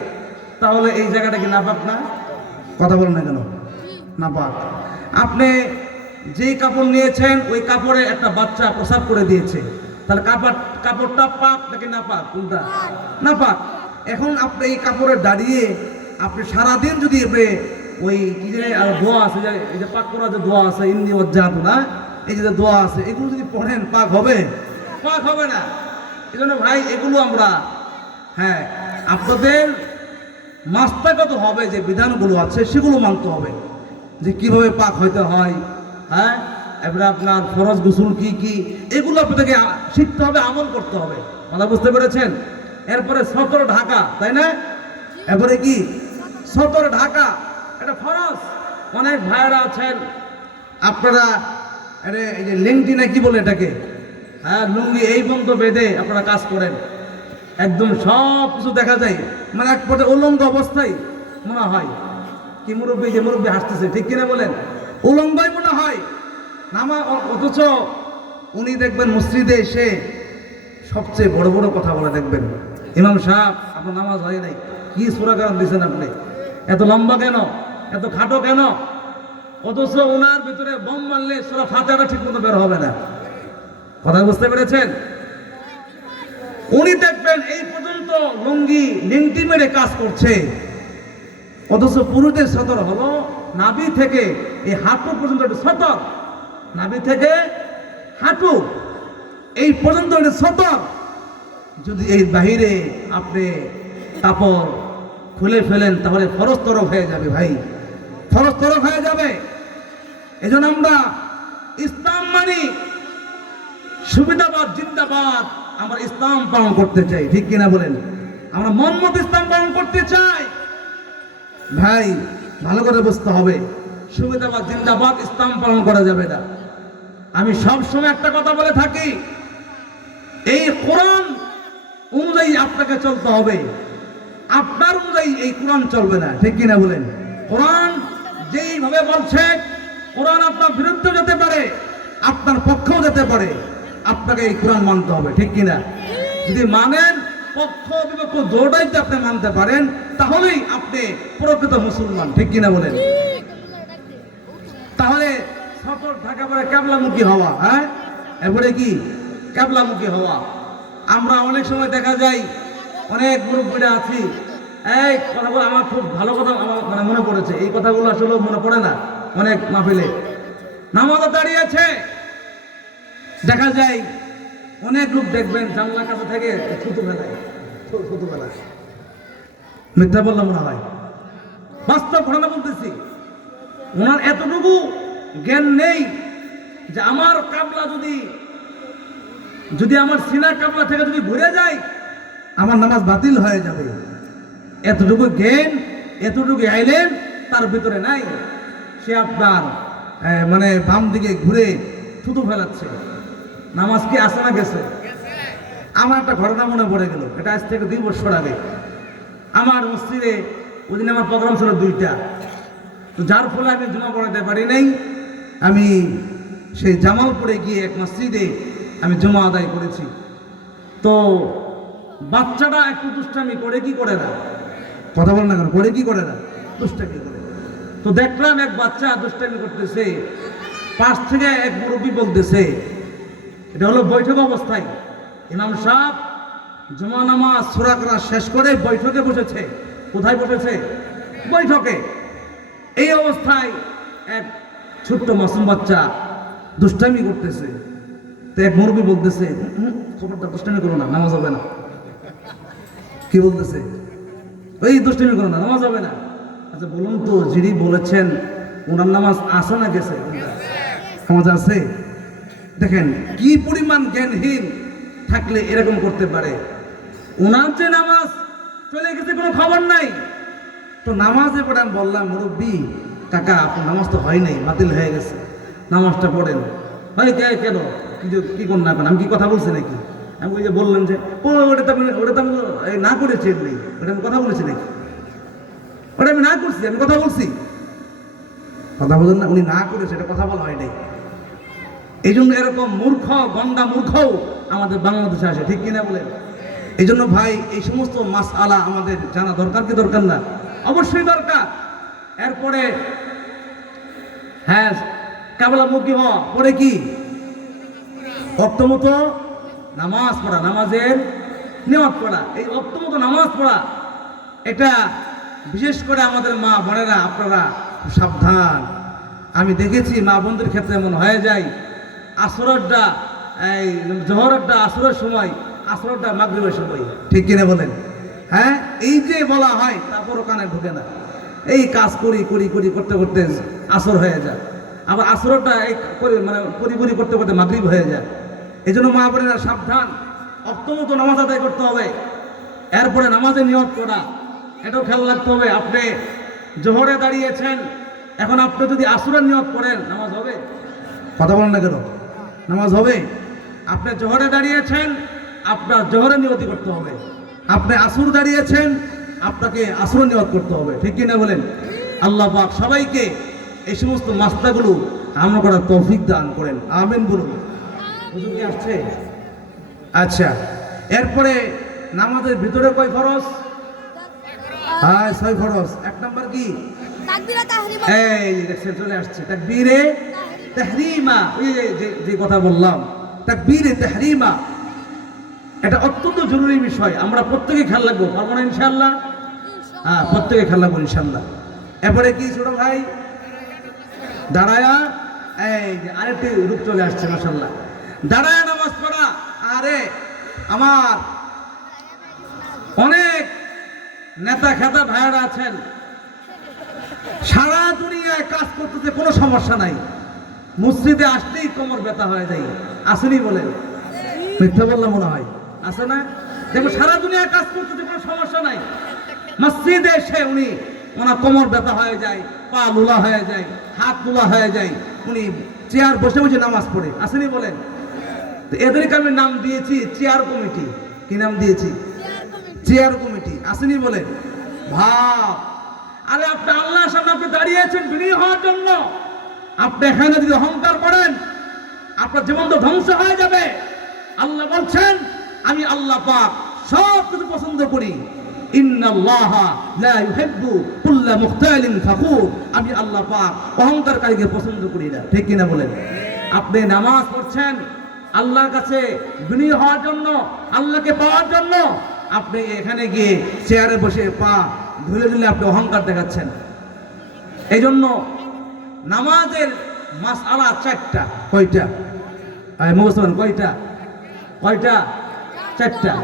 তাহলে এই জায়গাটা কি নাপাক না? কথা বলেন না কেন? নাপাক। আপনি যেই কাপড় নিয়েছেন ওই কাপড়ে একটা বাচ্চা প্রস্রাব করে দিয়েছে, তাহলে কাপড়টা পাক নাকি নাপাক? কোনটা? নাপাক। এখন আপনি এই কাপড়ে দাঁড়িয়ে আপনি সারাদিন যদি ওই কি যে দোয়া আছে, এই যে পাক করা যে দোয়া আছে, ইন্দি ওয়াজ্জাহাতু না, এই যে দোয়া আছে, এগুলো যদি পড়েন পাক হবে? পাক হবে না। এই জন্য ভাই এগুলো আমরা, হ্যাঁ আপনাদের মাস্তাগত হবে যে বিধানগুলো আছে সেগুলো মানতে হবে, যে কিভাবে পাক হইতে হয়, হ্যাঁ এবারে আপনার ফরজ গোসল কি কি, এগুলো আপনাদেরকে শিখতে হবে, আমল করতে হবে। কথা বুঝতে পেরেছেন? এরপরে সতর ঢাকা, তাই না? এরপরে কি সতর ঢাকা, এটা ফরজ। অনেক ভাইয়েরা আছেন আপনারা এই যে লেংটি না কি বলে এটাকে, হ্যাঁ লুঙ্গি এই বন্ধ বেঁধে আপনারা কাজ করেন, একদম সব কিছু দেখা যায়, মানে এক পথে উলঙ্গ অবস্থায় মনে হয় কি মুরব্বী, যে মুরব্বী হাসতেছে, ঠিক কিনা বলেন? উলঙ্গই মনে হয় অথচ উনি দেখবেন মসজিদে এসে সবচেয়ে বড় বড় কথা বলে দেখবেন, ইমাম সাহেব আপনার নামাজ হয় নাই, কি সূরা কারাত দিয়েছেন আপনি, এত লম্বা কেন, এত খাটো কেন? অথচ ওনার ভিতরে বোম মারলে সূরা ফাতিহাটা ঠিক মতো বের হবে না। কথা বুঝতে পেরেছেন? উনি দেখবেন এই পর্যন্ত লুঙ্গি লিংটি মেরে কাজ করছে, অথচ পুরুষদের সতর হলো নাভি থেকে এই হাঁটু পর্যন্ত সতর, নাভি থেকে হাঁটু এই পর্যন্ত সতর। যদি এই বাহিরে আপনি কাপড় খুলে ফেলেন তাহলে ফরজ তরফ হয়ে যাবে ভাই, ফরজ তরফ হয়ে যাবে। এই জন্য আমরা ইসলাম মানি, সুবিধাবাদ জিন্দাবাদ, আমরা ইসলাম পালন করতে চাই, ঠিক কিনা বলেন? আমরা মন মত ইসলাম পালন করতে চাই ভাই, ভালো করে বুঝতে হবে। সুবিধাবাদ জিন্দাবাদ, ইসলাম পালন করা যাবে না। আমি সবসময় একটা কথা বলে থাকি, এই কোরআন অনুযায়ী আপনাকে চলতে হবে, আপনার অনুযায়ী এই কোরআন চলবে না, ঠিক কিনা বলেন? কোরআন যেইভাবে বলছে, কোরআন আপনার বিরুদ্ধে যেতে পারে, আপনার পক্ষেও যেতে পারে, আপনাকে এই কোরআন মানতে হবে, ঠিক কিনা? যদি মানেন, পক্ষ বিপক্ষ দুটোইতে আপনি মানতে পারেন, তাহলেই আপনি প্রকৃত মুসলমান, ঠিক কিনা বলেন? তাহলে সফর ঢাকা পরে ক্যাবলামুখী হওয়া, হ্যাঁ এরপরে কি ক্যাবলামুখী হওয়া। আমরা অনেক সময় দেখা যায় অনেক মুরব্বীরা আছি, এই কথাগুলো আমার খুব ভালো কথা আমার মানে মনে পড়েছে, এই কথাগুলো আসলে মনে পড়ে না। অনেক মাহফিলে নামাজে দাঁড়িয়েছে, দেখা যায় অনেক লোক দেখবেন জানলার কাছে থেকে থুতু ফেলায়, মিথ্যা বললাম মনে হয়, বাস্তব ঘটনা বলতেছি। ওনার এতটুকু জ্ঞান নেই যে আমার কাবলা যদি আমার সিনা কাবলা থেকে যদি ঘুরে যায়, আমার নামাজ বাতিল হয়ে যাবে। এতটুকু জ্ঞান, এতটুকু আইলেন তার ভিতরে নাই। সে আপনার মানে বাম দিকে ঘুরে থুতু ফেলাচ্ছে। নামাজ কি আসে না গেছে? আমার একটা ঘটনা মনে পড়ে গেল, এটা আজ থেকে 2 বছর আগে। আমার মসজিদে ওই দিন আমার প্রোগ্রাম ছিল 2টা, তো যার ফলে আমি জমা পড়াতে পারি নাই। আমি সেই জামালপুরে গিয়ে এক মসজিদে আমি জমা আদায় করেছি। তো বাচ্চাটা একটু দুষ্টামি করে কি করে না, কথা বল না কেন, করে কি করে না, দুষ্টামি করে। তো দেখলাম এক বাচ্চা দুষ্টামি করতেছে, পাশ থেকে এক মুরব্বী বলতেছে, এটা হলো বৈঠক অবস্থায়, ইমাম সাহেব জমা নামাজ সূরা কেরাত শেষ করে বৈঠকে বসেছে। কোথায় বসেছে? বৈঠকে। এই অবস্থায় এক ছোট্ট মাসুম বাচ্চা দুষ্টামি করতেছে। তো এক মুরব্বী বলতেছে, খবরদার দুষ্টামি করো না, নামাজ হবে না। কি বলতেছে? ওই দুষ্টামি করো না, নামাজ হবে না। আচ্ছা বলুন তো, যিনি বলেছেন ওনার নামাজ আছে না গেছে? নামাজ আছে। দেখেন কি পরিমাণ জ্ঞানহীন থাকলে এরকম করতে পারে। ওনার যে নামাজ চলে গেছে কোনো খবর নাই। তো নামাজে পড়ে আমি বললাম, মুরব্বী কাকা আপনার নামাজ তো হয় নাই, বাতিল হয়ে গেছে, নামাজটা পড়েন। ভাই কেন কি কোন না কেন, আমি কি কথা বলছি নাকি? আমি ওই যে বললাম যে ওটা তো আমি না করেছি, এমনি ওটা আমি কথা বলেছি নাকি? ওটা আমি না করছি, আমি কথা বলছি, কথা বলেন না, উনি না করেছে, এটা কথা বলা হয় নাই। এই জন্য এরকম মূর্খ গন্ডা মূর্খও আমাদের বাংলাদেশে আসে, ঠিক কিনা বলেন? এই জন্য ভাই এই সমস্ত মাসআলা আমাদের জানা দরকার কি দরকার না? অবশ্যই দরকার। এরপরে হ্যাঁ কাবলামুখী হওয়া, পরে কি অক্তমতো নামাজ পড়া, নামাজের নিয়ত পড়া। এই অক্তমতো নামাজ পড়া, এটা বিশেষ করে আমাদের মা বোনেরা আপনারা সাবধান। আমি দেখেছি মা বোনদের ক্ষেত্রে এমন হয়ে যায়, আসরটা এই জোহরটা আসরের সময়, আসরটা মাগরিবের সময়, ঠিক কিনা বলেন? হ্যাঁ এই যে বলা হয় তারপরও কানে ঢুকে না। এই কাজ করি করতে করতে আসর হয়ে যায়, আবার আসরটা এই মানে করি করতে করতে মাগরিব হয়ে যায়। এই জন্য মা বোনেরা সাবধান, অক্তমতো নামাজ আদায় করতে হবে। এরপরে নামাজে নিয়ত করা, এটাও খেয়াল রাখতে হবে। আপনি জোহরে দাঁড়িয়েছেন, এখন আপনি যদি আসরের নিয়ত করেন, নামাজ হবে? কথা বলেন না কেন, নামাজ হবে? আপনি জোহরে দাঁড়িয়েছেন, আপনার জোহরে নিয়তি করতে হবে। আপনি আসর দাঁড়িয়েছেন, আপনাকে আসর নিয়ত করতে হবে, ঠিক কিনা বলেন? আল্লাহ পাক সবাইকে এই সমস্ত মাসলাগুলো আমল করার তৌফিক দান করেন, আমিন বলুন। হুজুর কি আসছে? আচ্ছা, এরপরে নামাজের ভিতরে কয় ফরজ? হ্যাঁ 6 ফরজ। 1 নাম্বার কি? তাকবীরে তাহরিমা। এই দেখছেন চলে আসছে, তাকবীরে তাহরিমা। ওই যে কথা বললাম, তাকবীরে তাহরিমা, এটা অত্যন্ত জরুরি বিষয়। আমরা প্রত্যেকে খেয়াল রাখবো, পারবো না ইনশাআল্লাহ? হ্যাঁ প্রত্যেকে খেয়াল রাখবো ইনশাআল্লাহ। এরপরে কি ছোট ভাই? দাঁড়ায়া, এই যে আরেকটি রূপ চলে আসছে মাশাআল্লাহ, দাঁড়ায়া নামাজ পড়া। আরে আমার অনেক নেতা খেতা ভাইয়েরা আছেন, সারা দুনিয়ায় কাজ করতেছে, কোনো সমস্যা নাই, মসজিদে আসলেই কোমর ব্যথা হয়ে যায়। আসেনি বলেন? মিথ্যা বললাম মনে হয়, আছে না? দেখো সারা দুনিয়ায় কাজ করতেছে, কোনো সমস্যা নাই, মসজিদে এসে ওনার কোমর ব্যথা হয়ে যায়, পা লুলা হয়ে যায়, হাত লুলা হয়ে যায়, উনি চেয়ার বসে বসে নামাজ পড়ে। আসেনি বলেন? তো এদেরকে আমি নাম দিয়েছি চেয়ার কমিটি। কি নাম দিয়েছি? Chair committee. আসেনি বলেন? ভাব, আরে আপনি আল্লাহর সামনে আপনি দাঁড়িয়েছেন বিনয়ী হওয়ার জন্য। আপনি এখানে যদি অহংকার করেন, আপনার জীবন তো ধ্বংস হয়ে যাবে। আল্লাহ বলছেন আমি আল্লাহ পাক সব কিছু পছন্দ করি। ইন্নাল্লাহা লা ইউহিব্বু কুল্লা মুখতালিন ফাখুর, আমি আল্লাহ পাক অহংকারকারীকে পছন্দ করি না। ঠিক কিনা বলেন? আপনি নামাজ পড়ছেন আল্লাহর কাছে বিনয়ী হওয়ার জন্য, আল্লাহকে পাওয়ার জন্য। আপনি এখানে গিয়ে চেয়ারে বসে পা ধুলে ধুলে আপনি অহংকার দেখাচ্ছেন। এই জন্য নামাজের মাসআলা চারটা। কয়টা? মুসলমান কয়টা? কয়টা? চারটা।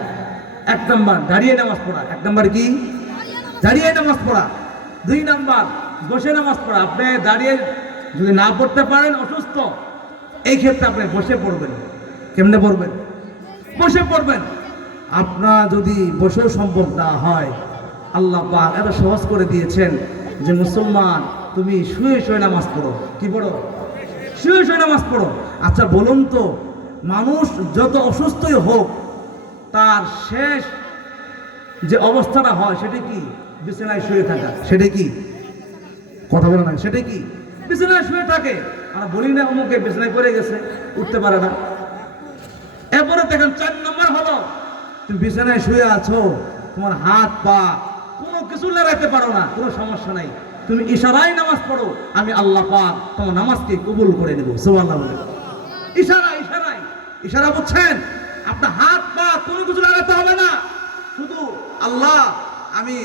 এক নম্বর দাঁড়িয়ে নামাজ পড়া। এক নম্বর কি? দাঁড়িয়ে নামাজ পড়া। দুই নম্বর বসে নামাজ পড়া। আপনি দাঁড়িয়ে যদি না পড়তে পারেন, অসুস্থ, এই ক্ষেত্রে আপনি বসে পড়বেন। কেমনে পড়বেন? বসে পড়বেন। আপনার যদি বসেও সম্ভব না হয়, আল্লাহ পাক এত সহজ করে দিয়েছেন যে মুসলমান তুমি শুয়ে শুয়ে নামাজ পড়ো। কি পড়ো? শুয়ে শুয়ে নামাজ পড়ো। আচ্ছা বলুন তো, মানুষ যত অসুস্থই হোক তার শেষ যে অবস্থাটা হয় সেটা কি? বিছানায় শুয়ে থাকা। সেটা কি? কথা বলে না, সেটা কি? বিছানায় শুয়ে থাকে। আমরা বলি না অমুকে বিছানায় পড়ে গেছে, উঠতে পারে না। এরপরে দেখেন 4 নম্বর হলো তুমি বিছানায় শুয়ে আছো, তোমার হাত পা কোনো কিছু লড়াইতে পারো না, কোনো সমস্যা নাই, তুমি ইশারায় নামাজ পড়ো, আমি আল্লাহ পাক তোমার নামাজকে কবুল করে নেব। সুবহানাল্লাহ বলে। ইশারা, ইশারায়, ইশারা বুঝছেন? আপনার হাত পা কোনো কিছু লাগাতে হবে না, শুধু আল্লাহ আমি